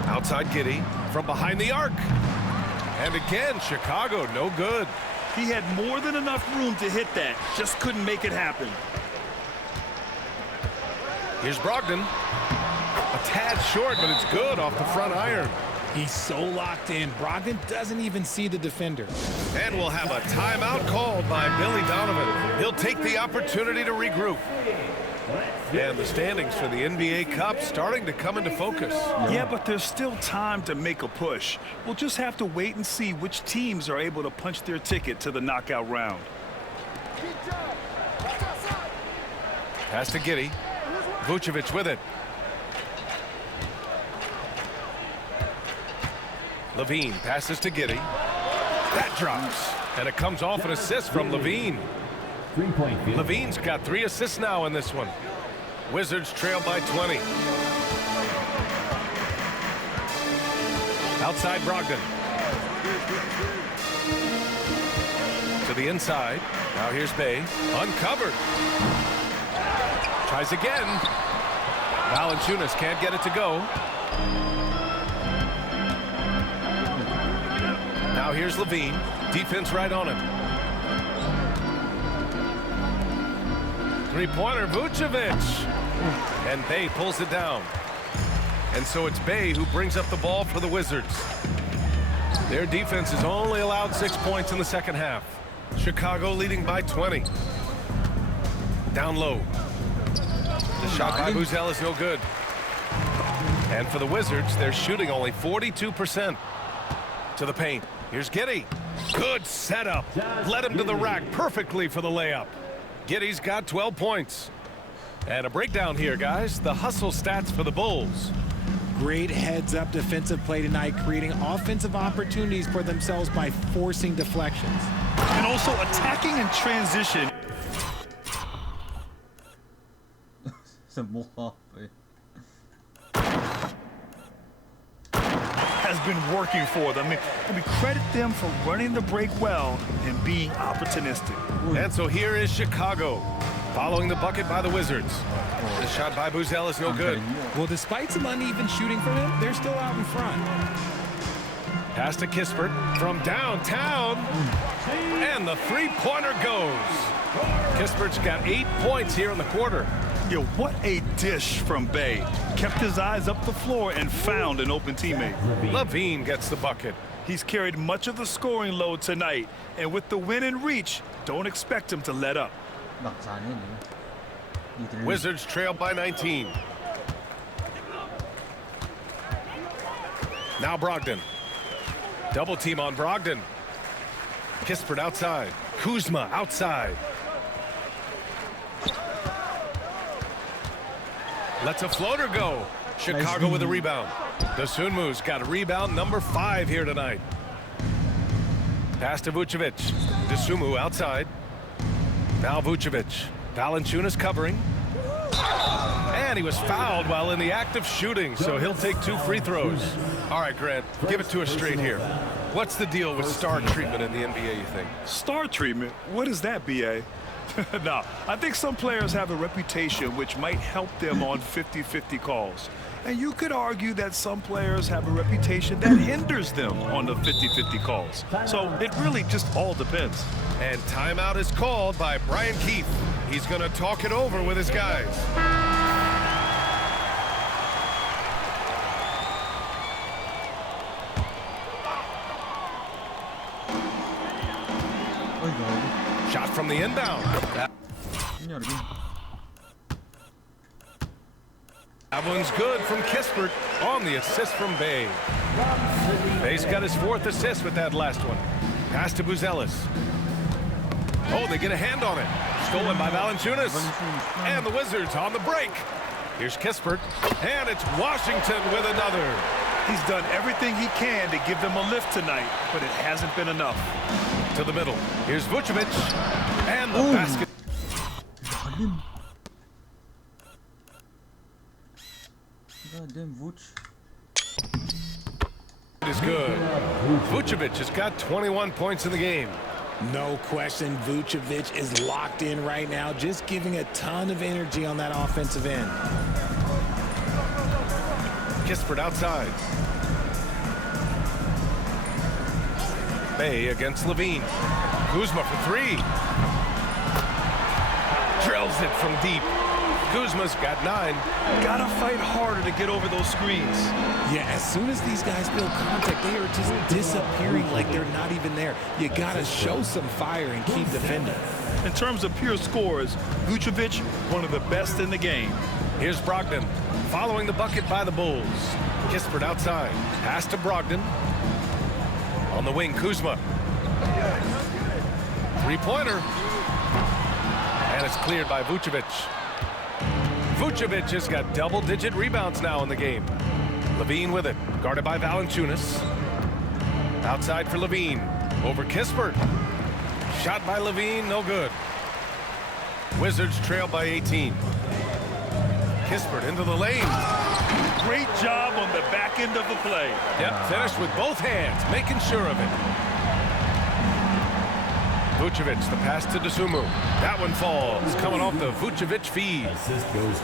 Outside Giddey from behind the arc. And again, Chicago no good. He had more than enough room to hit that. Just couldn't make it happen. Here's Brogdon. A tad short, but it's good off the front iron. He's so locked in. Brogdon doesn't even see the defender. And we'll have a timeout called by Billy Donovan. He'll take the opportunity to regroup. And the standings for the NBA Cup starting to come into focus. Yeah, but there's still time to make a push. We'll just have to wait and see which teams are able to punch their ticket to the knockout round. Pass to Giddey. Vucevic with it. LaVine passes to Giddey. That drops. And it comes off an assist from LaVine. LaVine's got 3 assists now in this one. Wizards trail by 20. Outside Brogdon. To the inside. Now here's Bay. Uncovered. Tries again. Valanciunas can't get it to go. Now here's LaVine. Defense right on him. Three-pointer, Vucevic. And Bay pulls it down. And so it's Bay who brings up the ball for the Wizards. Their defense has only allowed 6 points in the second half. Chicago leading by 20. Down low. The shot by Buzel is no good. And for the Wizards, they're shooting only 42%. To the paint. Here's Giddey. Good setup. Led him to the rack perfectly for the layup. Giddey's got 12 points. And a breakdown here, guys. The hustle stats for the Bulls. Great heads-up defensive play tonight, creating offensive opportunities for themselves by forcing deflections. And also attacking in transition. Has been working for them. I mean, credit them for running the break well and being opportunistic. And so here is Chicago, following the bucket by the Wizards. The shot by Buzel is no good. Well, despite some uneven shooting for them, they're still out in front. Pass to Kispert from downtown. And the three-pointer goes. Kispert's got 8 points here in the quarter. Yo, what a dish from Bay. Kept his eyes up the floor and found an open teammate. LaVine gets the bucket. He's carried much of the scoring load tonight. And with the win in reach, don't expect him to let up. Wizards trail by 19. Now Brogdon. Double team on Brogdon. Kispert outside. Kuzma outside. Lets a floater go. Chicago with a rebound. Dosunmu's got a rebound number 5 here tonight. Pass to Vucevic. Dosunmu outside. Now Vucevic. Valanciunas covering. And he was fouled while in the act of shooting, so he'll take 2 free throws. All right, Grant, give it to us straight here. What's the deal with star treatment in the NBA, you think? Star treatment? What is that, B.A.? No, I think some players have a reputation which might help them on 50-50 calls. And you could argue that some players have a reputation that hinders them on the 50-50 calls. So it really just all depends. And timeout is called by Brian Keith. He's going to talk it over with his guys. Shot from the inbound. That one's good from Kispert on the assist from Bay. Bay's got his 4th assist with that last one. Pass to Buzelis. Oh, they get a hand on it. Stolen by Valanciunas. And the Wizards on the break. Here's Kispert. And it's Washington with another. He's done everything he can to give them a lift tonight, but it hasn't been enough. To the middle. Here's Vucevic. And the basket. Goddamn Vuce. Is good. Vucevic has got 21 points in the game. No question, Vucevic is locked in right now, just giving a ton of energy on that offensive end. Kispert outside. Bay against Levine. Kuzma for three. Drills it from deep. Kuzma's got 9. Gotta fight harder to get over those screens. Yeah, as soon as these guys feel contact, they are just disappearing like they're not even there. You gotta show some fire and keep defending. In terms of pure scores, Vucevic, one of the best in the game. Here's Brogdon, following the bucket by the Bulls. Kispert outside. Pass to Brogdon. On the wing, Kuzma. Three-pointer. And it's cleared by Vucevic. Vucevic has got double-digit rebounds now in the game. Levine with it, guarded by Valanciunas. Outside for Levine, over Kispert. Shot by Levine, no good. Wizards trail by 18. Kispert into the lane. Great job on the back end of the play. Yep, finished with both hands, making sure of it. Vucevic, the pass to Dosunmu. That one falls, coming off the Vucevic feed.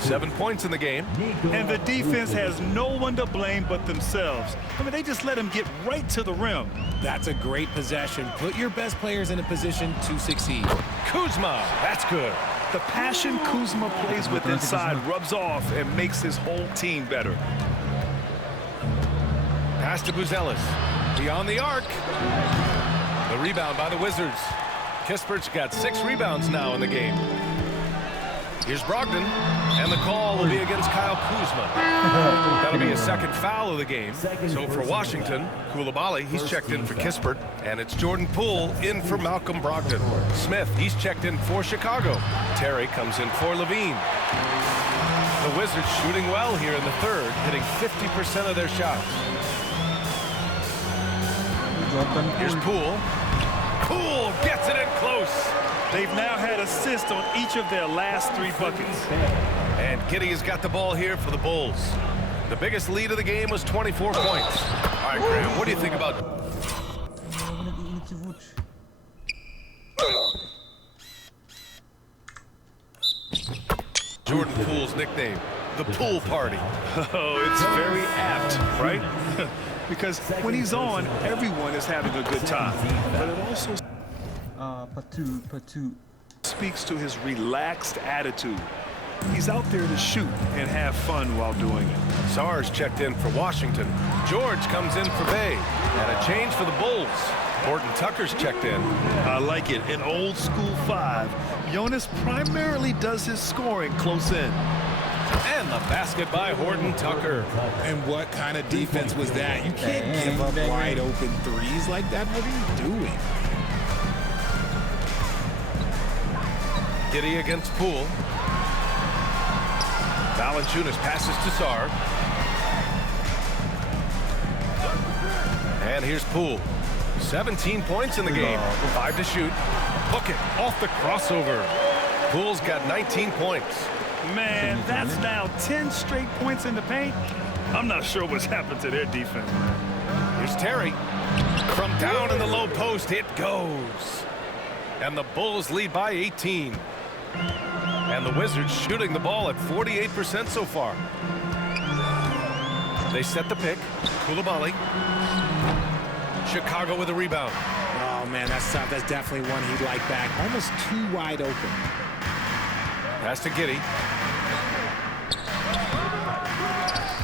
7 points in the game. And the defense has no one to blame but themselves. I mean, they just let him get right to the rim. That's a great possession. Put your best players in a position to succeed. Kuzma, that's good. The passion Kuzma plays with inside rubs off and makes his whole team better. Pass to Buzelis. Beyond the arc. The rebound by the Wizards. Kispert's got 6 rebounds now in the game. Here's Brogdon, and the call will be against Kyle Kuzma. That'll be a second foul of the game. So for Washington, Coulibaly, he's checked in for Kispert, and it's Jordan Poole in for Malcolm Brogdon. Smith, he's checked in for Chicago. Terry comes in for Levine. The Wizards shooting well here in the third, hitting 50% of their shots. Here's Poole. Poole gets it in close. They've now had assists on each of their last 3 buckets. And Giddey has got the ball here for the Bulls. The biggest lead of the game was 24 points. All right, Graham, what do you think about... Jordan Poole's nickname, the Pool Party. Oh, it's very apt, right? Because when he's on, everyone is having a good time. But it also speaks to his relaxed attitude. He's out there to shoot and have fun while doing it. Sarge checked in for Washington. George comes in for Bay. And a change for the Bulls. Horton Tucker's checked in. I like it. In old school 5, Jonas primarily does his scoring close in. And the basket by Horton Tucker. And what kind of defense was that? You can't give up wide open threes like that. What are you doing? Giddey against Poole. Valanciunas passes to Sarr. And here's Poole. 17 points in the game. 5 to shoot. Book it off the crossover. Poole's got 19 points. Man, that's now 10 straight points in the paint. I'm not sure what's happened to their defense. Here's Terry. From down in the low post, it goes. And the Bulls lead by 18. And the Wizards shooting the ball at 48% so far. They set the pick. Coulibaly. Chicago with a rebound. Oh, man, that's tough. That's definitely one he'd like back. Almost too wide open. Pass to Giddey.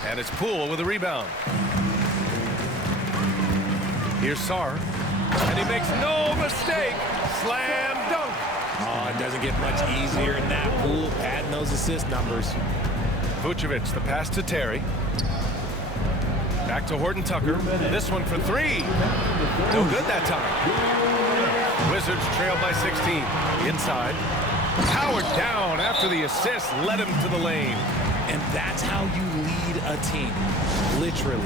And it's Poole with a rebound. Here's Sarr. And he makes no mistake. Slam dunk. Oh, it doesn't get much easier in that. Poole padding those assist numbers. Vucevic, the pass to Terry. Back to Horton Tucker. This one for three. No good that time. Wizards trail by 16. Inside. Powered down after the assist led him to the lane. And that's how you lead a team, literally.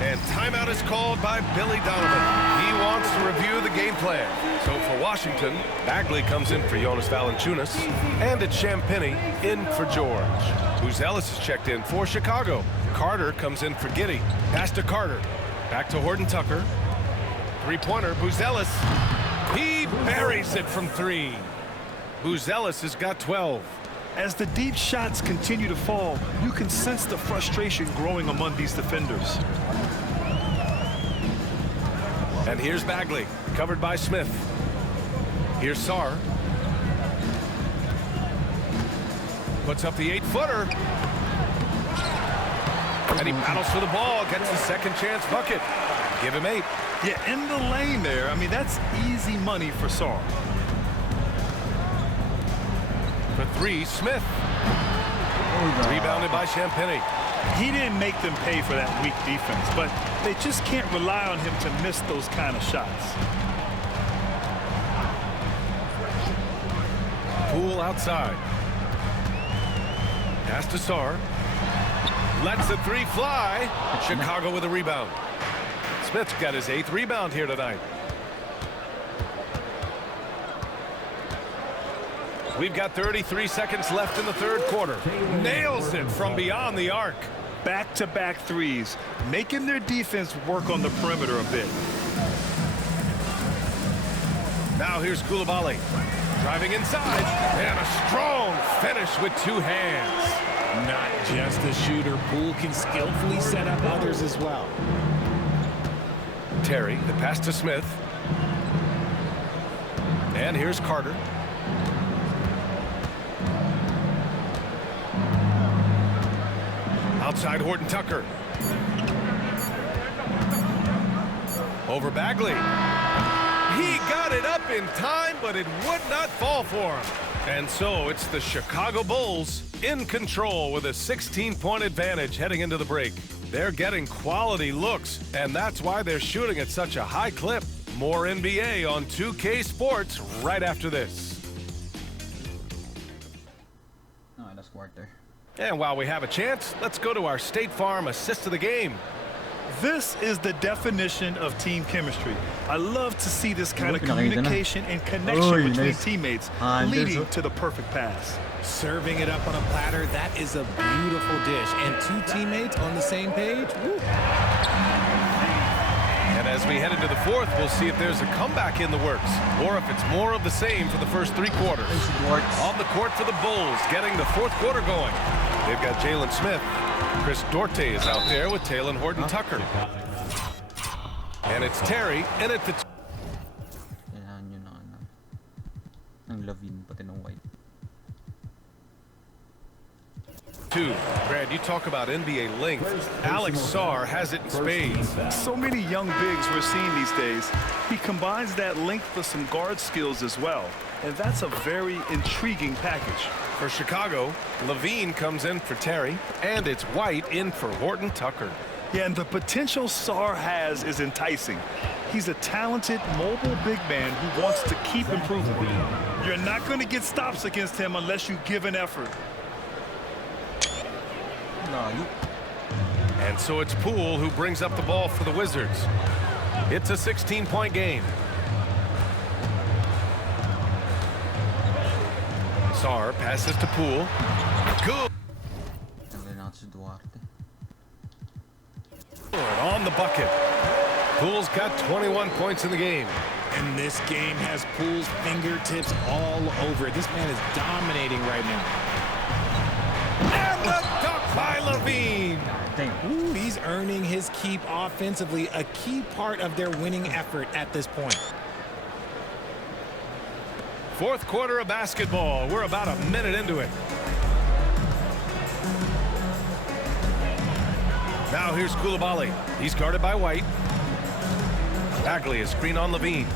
And timeout is called by Billy Donovan. He wants to review the game plan. So for Washington, Bagley comes in for Jonas Valanciunas. And it's Champagnie in for George. Buzelis is checked in for Chicago. Carter comes in for Giddey. Pass to Carter. Back to Horton Tucker. Three-pointer, Buzelis. He buries it from three. Buzelis has got 12. As the deep shots continue to fall, you can sense the frustration growing among these defenders. And here's Bagley, covered by Smith. Here's Sarr. Puts up the 8-footer. And he battles for the ball, gets the second chance bucket. Give him 8. Yeah, in the lane there. I mean, that's easy money for Sarr. For three, Smith. Rebounded by Champagnie. He didn't make them pay for that weak defense, but they just can't rely on him to miss those kind of shots. Poole outside. Pass to Sarr. Lets the three fly. Chicago with a rebound. Smith's got his 8th rebound here tonight. We've got 33 seconds left in the third quarter. Nails it from beyond the arc. Back-to-back threes, making their defense work on the perimeter a bit. Now here's Coulibaly. Driving inside. And a strong finish with 2 hands. Not just a shooter. Poole can skillfully set up others as well. Terry, the pass to Smith. And here's Carter. Outside Horton Tucker. Over Bagley. He got it up in time, but it would not fall for him. And so it's the Chicago Bulls in control with a 16-point advantage heading into the break. They're getting quality looks, and that's why they're shooting at such a high clip. More NBA on 2K Sports right after this. No, that's quarter. And while we have a chance, let's go to our State Farm assist of the game. This is the definition of team chemistry. I love to see this kind of communication and connection between teammates leading to the perfect pass. Serving it up on a platter, that is a beautiful dish. And 2 teammates on the same page. Woo. And as we head into the fourth, we'll see if there's a comeback in the works or if it's more of the same for the first 3 quarters. On the court for the Bulls, getting the fourth quarter going. They've got Jalen Smith. Chris Duarte is out there with Taylor Horton Tucker. And it's Terry in at the... Kailangan nyo ng Levine pati ng White. 2. Brad, you talk about NBA length. Alex Sarr has it in spades. So many young bigs we're seeing these days. He combines that length with some guard skills as well. And that's a very intriguing package. For Chicago, Levine comes in for Terry, and it's White in for Horton Tucker. Yeah, and the potential Sarr has is enticing. He's a talented, mobile big man who wants to keep improving. You're not going to get stops against him unless you give an effort. And so it's Poole who brings up the ball for the Wizards. It's a 16-point game. Sarr passes to Poole. Good. On the bucket. Poole's got 21 points in the game. And this game has Poole's fingertips all over it. This man is dominating right now. And the dunk by Levine. Ooh, he's earning his keep offensively, a key part of their winning effort at this point. Fourth quarter of basketball. We're about a minute into it. Now here's Coulibaly. He's guarded by White. Bagley is screen on Levine.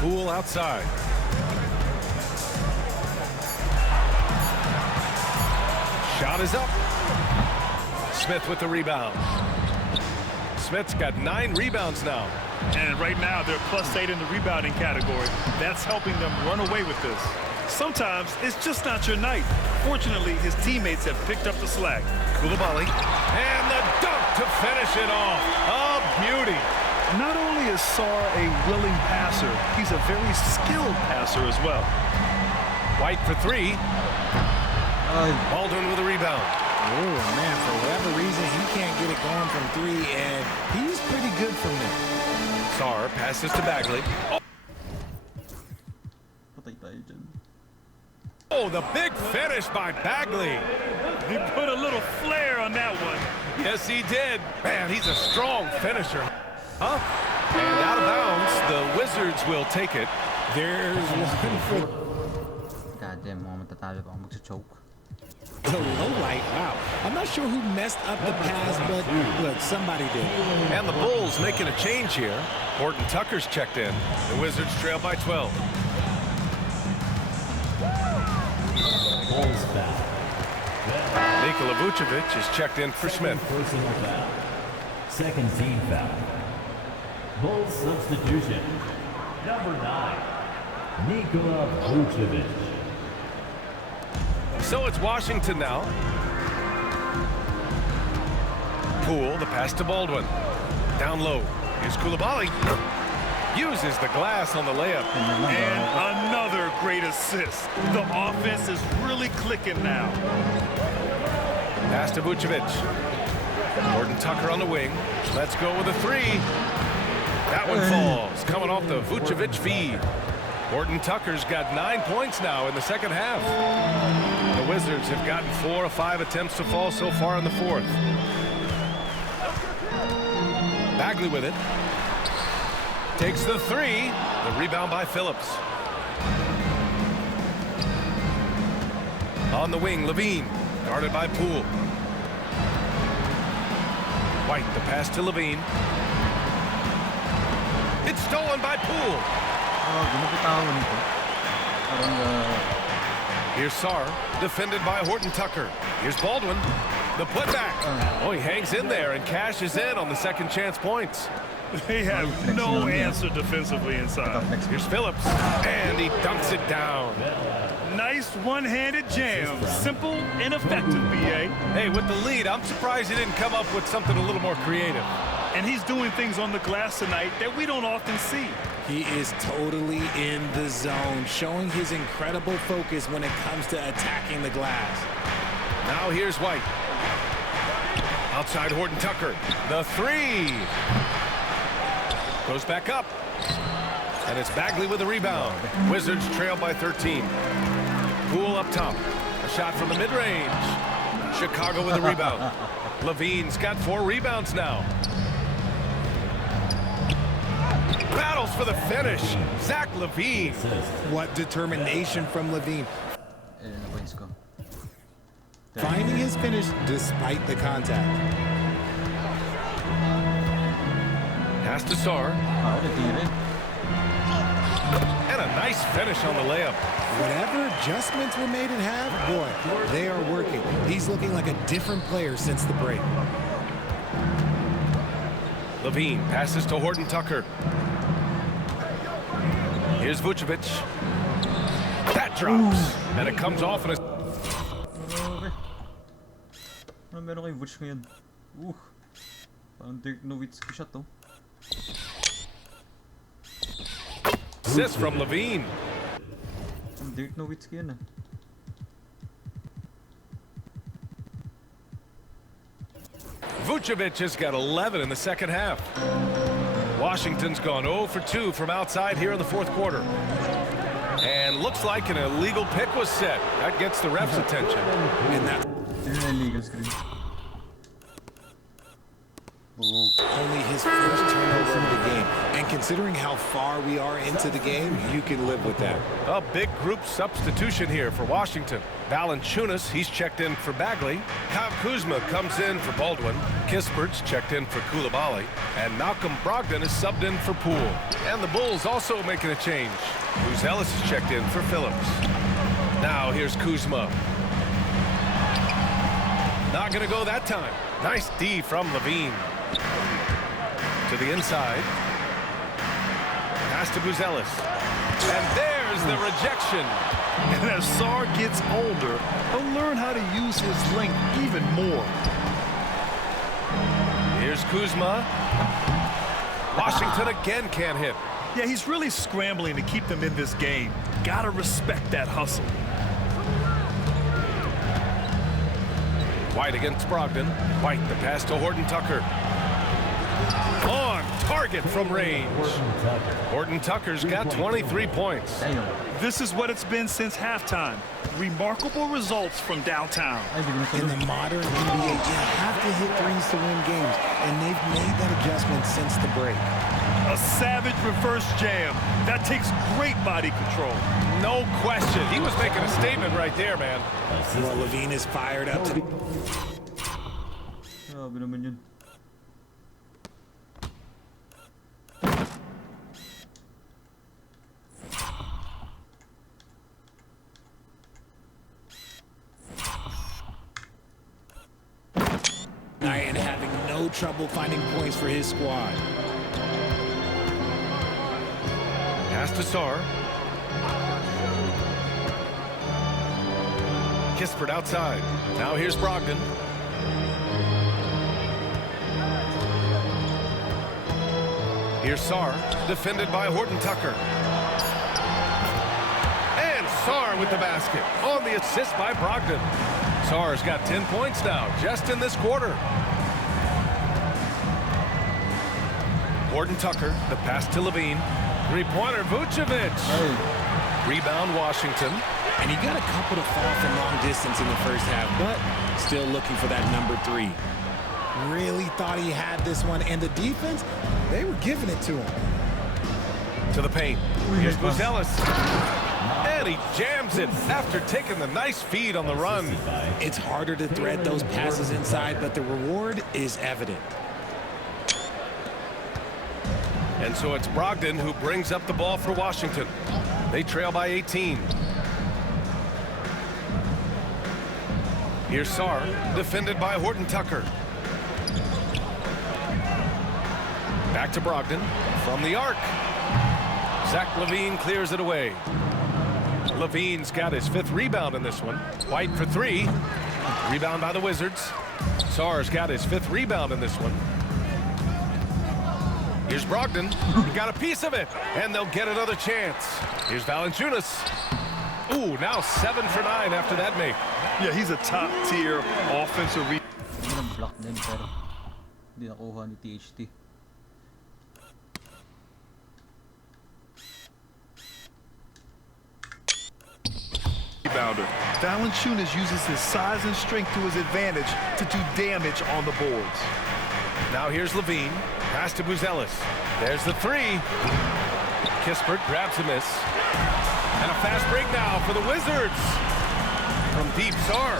Poole outside. Shot is up. Smith with the rebound. Smith's got 9 rebounds now. And right now, they're +8 in the rebounding category. That's helping them run away with this. Sometimes it's just not your night. Fortunately, his teammates have picked up the slack. Koulibaly. And the dunk to finish it off. A beauty. Not only is Sarr a willing passer, he's a very skilled passer as well. White for 3. Baldwin with a rebound. Oh, man, for whatever reason, he can't get it going from 3, and he's pretty good from there. Sarr passes to Bagley. Oh, the big finish by Bagley. He put a little flair on that one. Yes, he did. Man, he's a strong finisher. Huh? And out of bounds, the Wizards will take it. There's one for Goddamn moment that I almost to choke. the low light. Wow. I'm not sure who messed up the pass, but look, somebody did. And the Bulls making a change here. Horton Tucker's checked in. The Wizards trail by 12. Bulls foul. Nikola Vucevic is checked in for Smith. Personal foul. Second team foul. Bulls substitution. Number 9, Nikola Vucevic. So it's Washington now. Poole, the pass to Baldwin. Down low. Here's Koulibaly. Uses the glass on the layup. And another great assist. The offense is really clicking now. Pass to Vucevic. Horton Tucker on the wing. Let's go with a 3. That one falls. Coming off the Vucevic feed. Horton Tucker's got 9 points now in the second half. The Wizards have gotten 4 of 5 attempts to fall so far in the fourth. Bagley with it. Takes the 3. The rebound by Phillips. On the wing, Levine. Guarded by Poole. White, the pass to Levine. It's stolen by Poole. Here's Sarr, defended by Horton Tucker. Here's Baldwin, the putback. Oh, he hangs in there and cashes in on the second chance points. They have no answer defensively inside. Here's Phillips, and he dunks it down. Nice one-handed jam. Simple and effective, B.A. Hey, with the lead, I'm surprised he didn't come up with something a little more creative. And he's doing things on the glass tonight that we don't often see. He is totally in the zone, showing his incredible focus when it comes to attacking the glass. Now here's White. Outside Horton Tucker. The 3. Goes back up. And it's Bagley with the rebound. Wizards trail by 13. Poole up top. A shot from the mid-range. Chicago with the rebound. Levine's got 4 rebounds now. Battles for the finish. Zach Levine. What determination from Levine. Finding his finish despite the contact. Pass to Sarr. And a nice finish on the layup. Whatever adjustments were made at half, boy, they are working. He's looking like a different player since the break. Levine passes to Horton Tucker. Here's Vucevic. That drops. And it comes off in a... Meron kay Vuce ngayon. Parang Dirk Nowitzki shot to. Assist from Levine. Dirk Nowitzki yan ah. Vucevic has got 11 in the second half. Washington's gone 0 for 2 from outside here in the fourth quarter. And looks like an illegal pick was set. That gets the ref's attention. And that Illegal screen. only his first turnover of the game. And considering how far we are into the game, you can live with that. A big group substitution here for Washington. Valanciunas, he's checked in for Bagley. Kyle Kuzma comes in for Baldwin. Kispert's checked in for Koulibaly. And Malcolm Brogdon is subbed in for Poole. And the Bulls also making a change. Bruce Ellis is checked in for Phillips. Now here's Kuzma. Not going to go that time. Nice D from Levine. To the inside. Pass to Buzelis. And there's the rejection. And as Sarr gets older, he'll learn how to use his length even more. Here's Kuzma. Washington again can't hit. Yeah, he's really scrambling to keep them in this game. Gotta respect that hustle. White against Brogdon. White, the pass to Horton Tucker. On target from range. Horton Tucker's got 23 points. This is what it's been since halftime. Remarkable results from downtown. In the modern NBA, you have to hit threes to win games, and they've made that adjustment since the break. A savage reverse jam. That takes great body control. No question. He was making a statement right there, man. Well, Levine is fired up. Grabe naman yun. And having no trouble finding points for his squad. Pass to Sarr. Kispert outside. Now here's Brogdon. Here's Sarr, defended by Horton Tucker. And Sarr with the basket on the assist by Brogdon. Sarr's got 10 points now, just in this quarter. Horton Tucker, the pass to Levine. Three-pointer, Vucevic. Rebound, Washington. And he got a couple to fall from long distance in the first half, but still looking for that number 3. Really thought he had this one, and the defense, they were giving it to him. To the paint. Here's Buzelis. And he jams it after taking the nice feed on the run. It's harder to thread those passes inside, but the reward is evident. And so it's Brogdon who brings up the ball for Washington. They trail by 18. Here's Sarr, defended by Horton Tucker. Back to Brogdon from the arc. Zach LaVine clears it away. LaVine's got his 5th rebound in this one. White for 3. Rebound by the Wizards. Sarr's got his 5th rebound in this one. Here's Brogdon. He got a piece of it, and they'll get another chance. Here's Valanciunas. Ooh, now 7 for 9 after that make. Yeah, he's a top-tier offensive block din pero hindi nakuha ni THT. rebounder. Valanciunas uses his size and strength to his advantage to do damage on the boards. Now here's Levine. Pass to Buzelis. There's the 3. Kispert grabs a miss. And a fast break now for the Wizards. From deep, Sarr.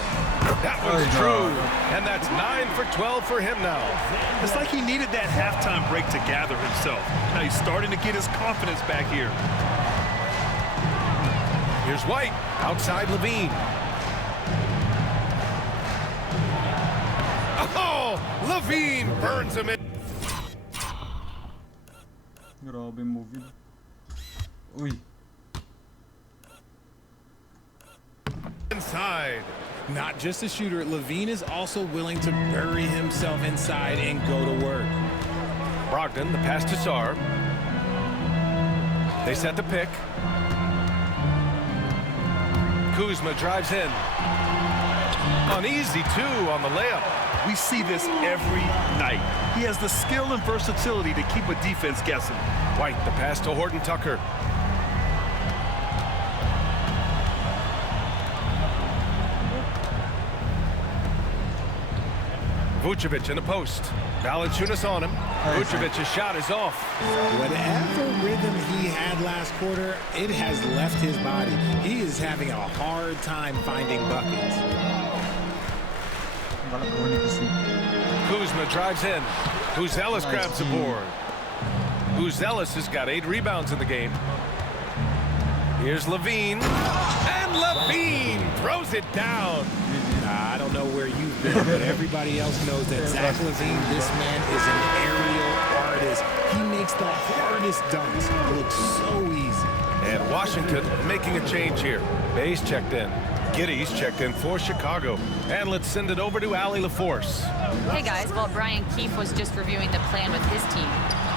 That was true. And that's 9 for 12 for him now. It's like he needed that halftime break to gather himself. Now he's starting to get his confidence back here. Here's White. Outside Levine. Oh! Levine burns him in. Grabe move yun. Uy. Inside. Not just a shooter, Levine is also willing to bury himself inside and go to work. Brogdon, the pass to Sarr. They set the pick. Kuzma drives in. An easy 2 on the layup. We see this every night. He has the skill and versatility to keep a defense guessing. White, the pass to Horton Tucker. Vucevic in the post. Valanciunas on him. Vucevic's shot is off. Whatever rhythm he had last quarter, it has left his body. He is having a hard time finding buckets. Kuzma drives in. Buzelis grabs the board. Buzelis has got 8 rebounds in the game. Here's Levine. And Levine throws it down. I don't know where you've been, but everybody else knows that Zach LaVine, this man is an aerial artist. He makes the hardest dunks look so easy. And Washington making a change here. Bay's checked in. Giddy's checked in for Chicago. And let's send it over to Allie LaForce. Hey guys, while Brian Keefe was just reviewing the plan with his team,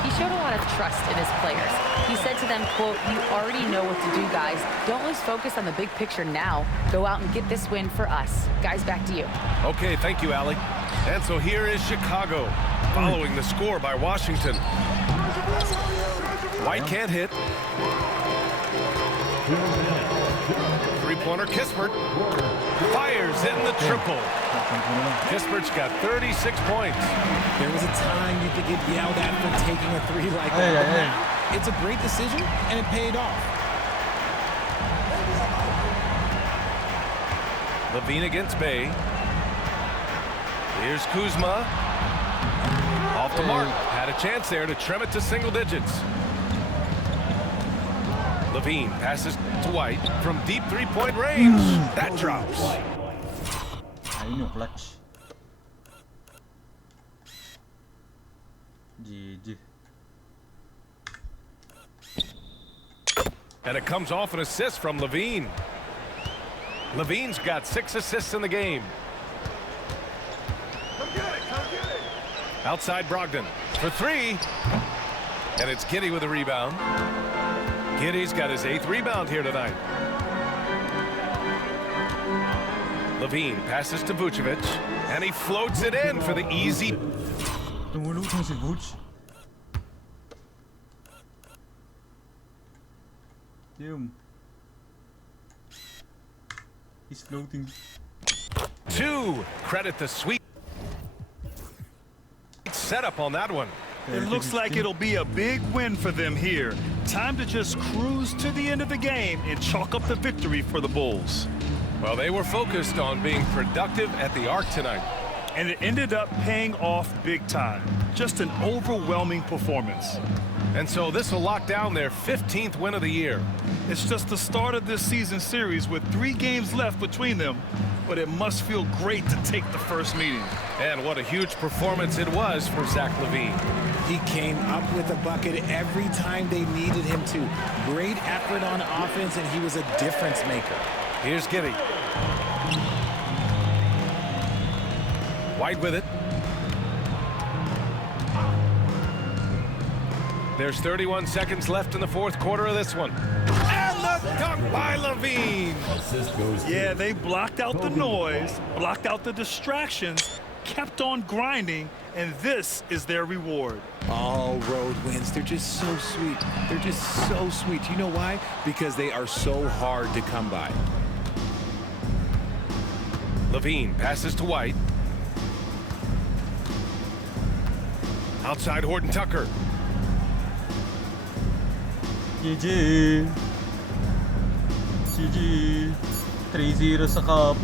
he showed a lot of trust in his players. He said to them, quote, "You already know what to do, guys. Don't lose focus on the big picture now. Go out and get this win for us." Guys, back to you. Okay, thank you, Allie. And so here is Chicago, following the score by Washington. White can't hit. Three-pointer, Kispert. Fires in the triple. Kispert's got 36 points. There was a time you could get yelled at for taking a three like that. But now, it's a great decision, and it paid off. LaVine against Bay. Here's Kuzma. Off the mark. Had a chance there to trim it to single digits. LaVine passes to White from deep three-point range. That drops. Ayun yung clutch. GG. And it comes off an assist from LaVine. LaVine's got 6 assists in the game. Outside Brogdon for 3. And it's Giddey with a rebound. Giddey's got his 8th rebound here tonight. LaVine passes to Vucevic, and he floats it in for the easy. Tumulutong si Vuce. Damn. He's floating. 2. Credit the sweet setup on that one. It looks like it'll be a big win for them here. Time to just cruise to the end of the game and chalk up the victory for the Bulls. Well, they were focused on being productive at the arc tonight. And it ended up paying off big time. Just an overwhelming performance. And so this will lock down their 15th win of the year. It's just the start of this season series with 3 games left between them, but it must feel great to take the first meeting. And what a huge performance it was for Zach LaVine. He came up with a bucket every time they needed him to. Great effort on offense, and he was a difference maker. Here's Giddey. White with it. There's 31 seconds left in the 4th quarter of this one. And the dunk by LaVine. Yeah, they blocked out the noise, blocked out the distractions, kept on grinding, and this is their reward. All road wins. They're just so sweet. They're just so sweet. You know why? Because they are so hard to come by. LaVine passes to White. Outside Horton Tucker. GG. GG. 3-0 sa cup.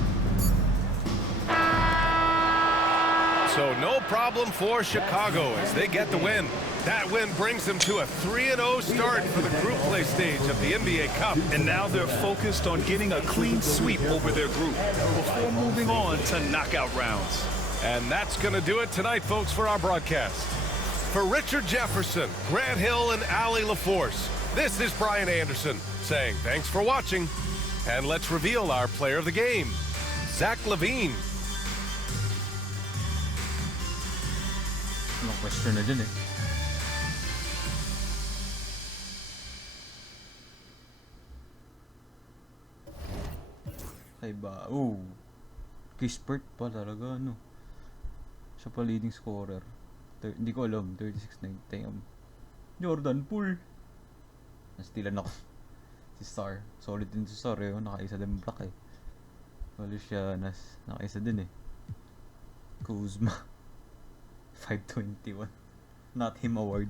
So no problem for Chicago as they get the win. That win brings them to a 3-0 start for the group play stage of the NBA Cup. And now they're focused on getting a clean sweep over their group before moving on to knockout rounds. And that's going to do it tonight, folks, for our broadcast. For Richard Jefferson, Grant Hill, and Allie LaForce, this is Brian Anderson saying thanks for watching. And let's reveal our player of the game, Zach LaVine. No question na dyan eh. Ay ba? Oh. Kispert pa talaga, ano. Siya pa leading scorer. Hindi ko alam. 36-9. Jordan Poole. Nastilan ako. Si Star. Solid din si Star eh. Nakaisa din block eh. Valencianas. Nakaisa din eh. Kuzma. 521. Not him award.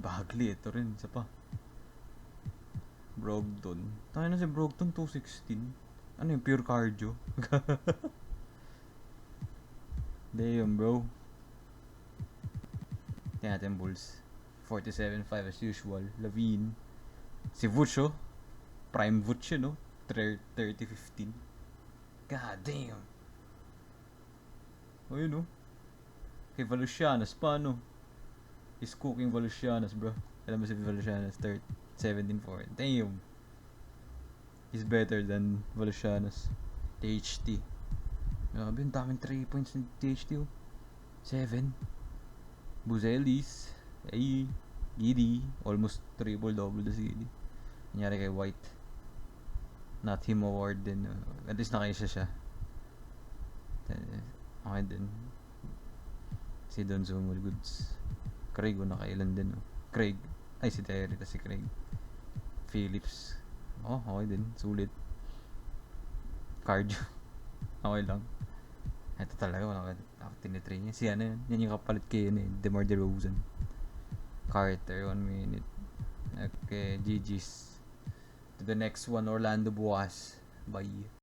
Bagley. Ito rin. Isa pa. Brogdon. Tayo na si Brogdon 216. Ano yung pure cardio? Damn bro. Tingnan natin Bulls. 47-5 as usual. LaVine. Si Vuce oh. Prime Vuce no. 30-15. God damn. O yun, oh. Kay Volusianos, paano? He's cooking Volusianos, bro. Alam mo si Volusianos, 17-4. Damn. He's better than Volusianos. THT. Grabe, ang daming 3 points ni THT, oh. 7. Buzelis. Ay, Giddy. Almost triple-double na si Giddy. Nangyari kay White. Not him award din. At least nakaisa siya. Okay din. Si Don Sumul Goods. Craig, nakailan din. Craig. Ay, si Terry. Si Craig. Phillips. Okay din. Sulit. Cardio. Okay lang. Ito talaga. Walang tinitry niya. Si ano yan. Yan yung kapalit kay DeMar DeRozan. Carter. 1 minute. Okay. GG's. To the next one. Orlando bukas. Bye.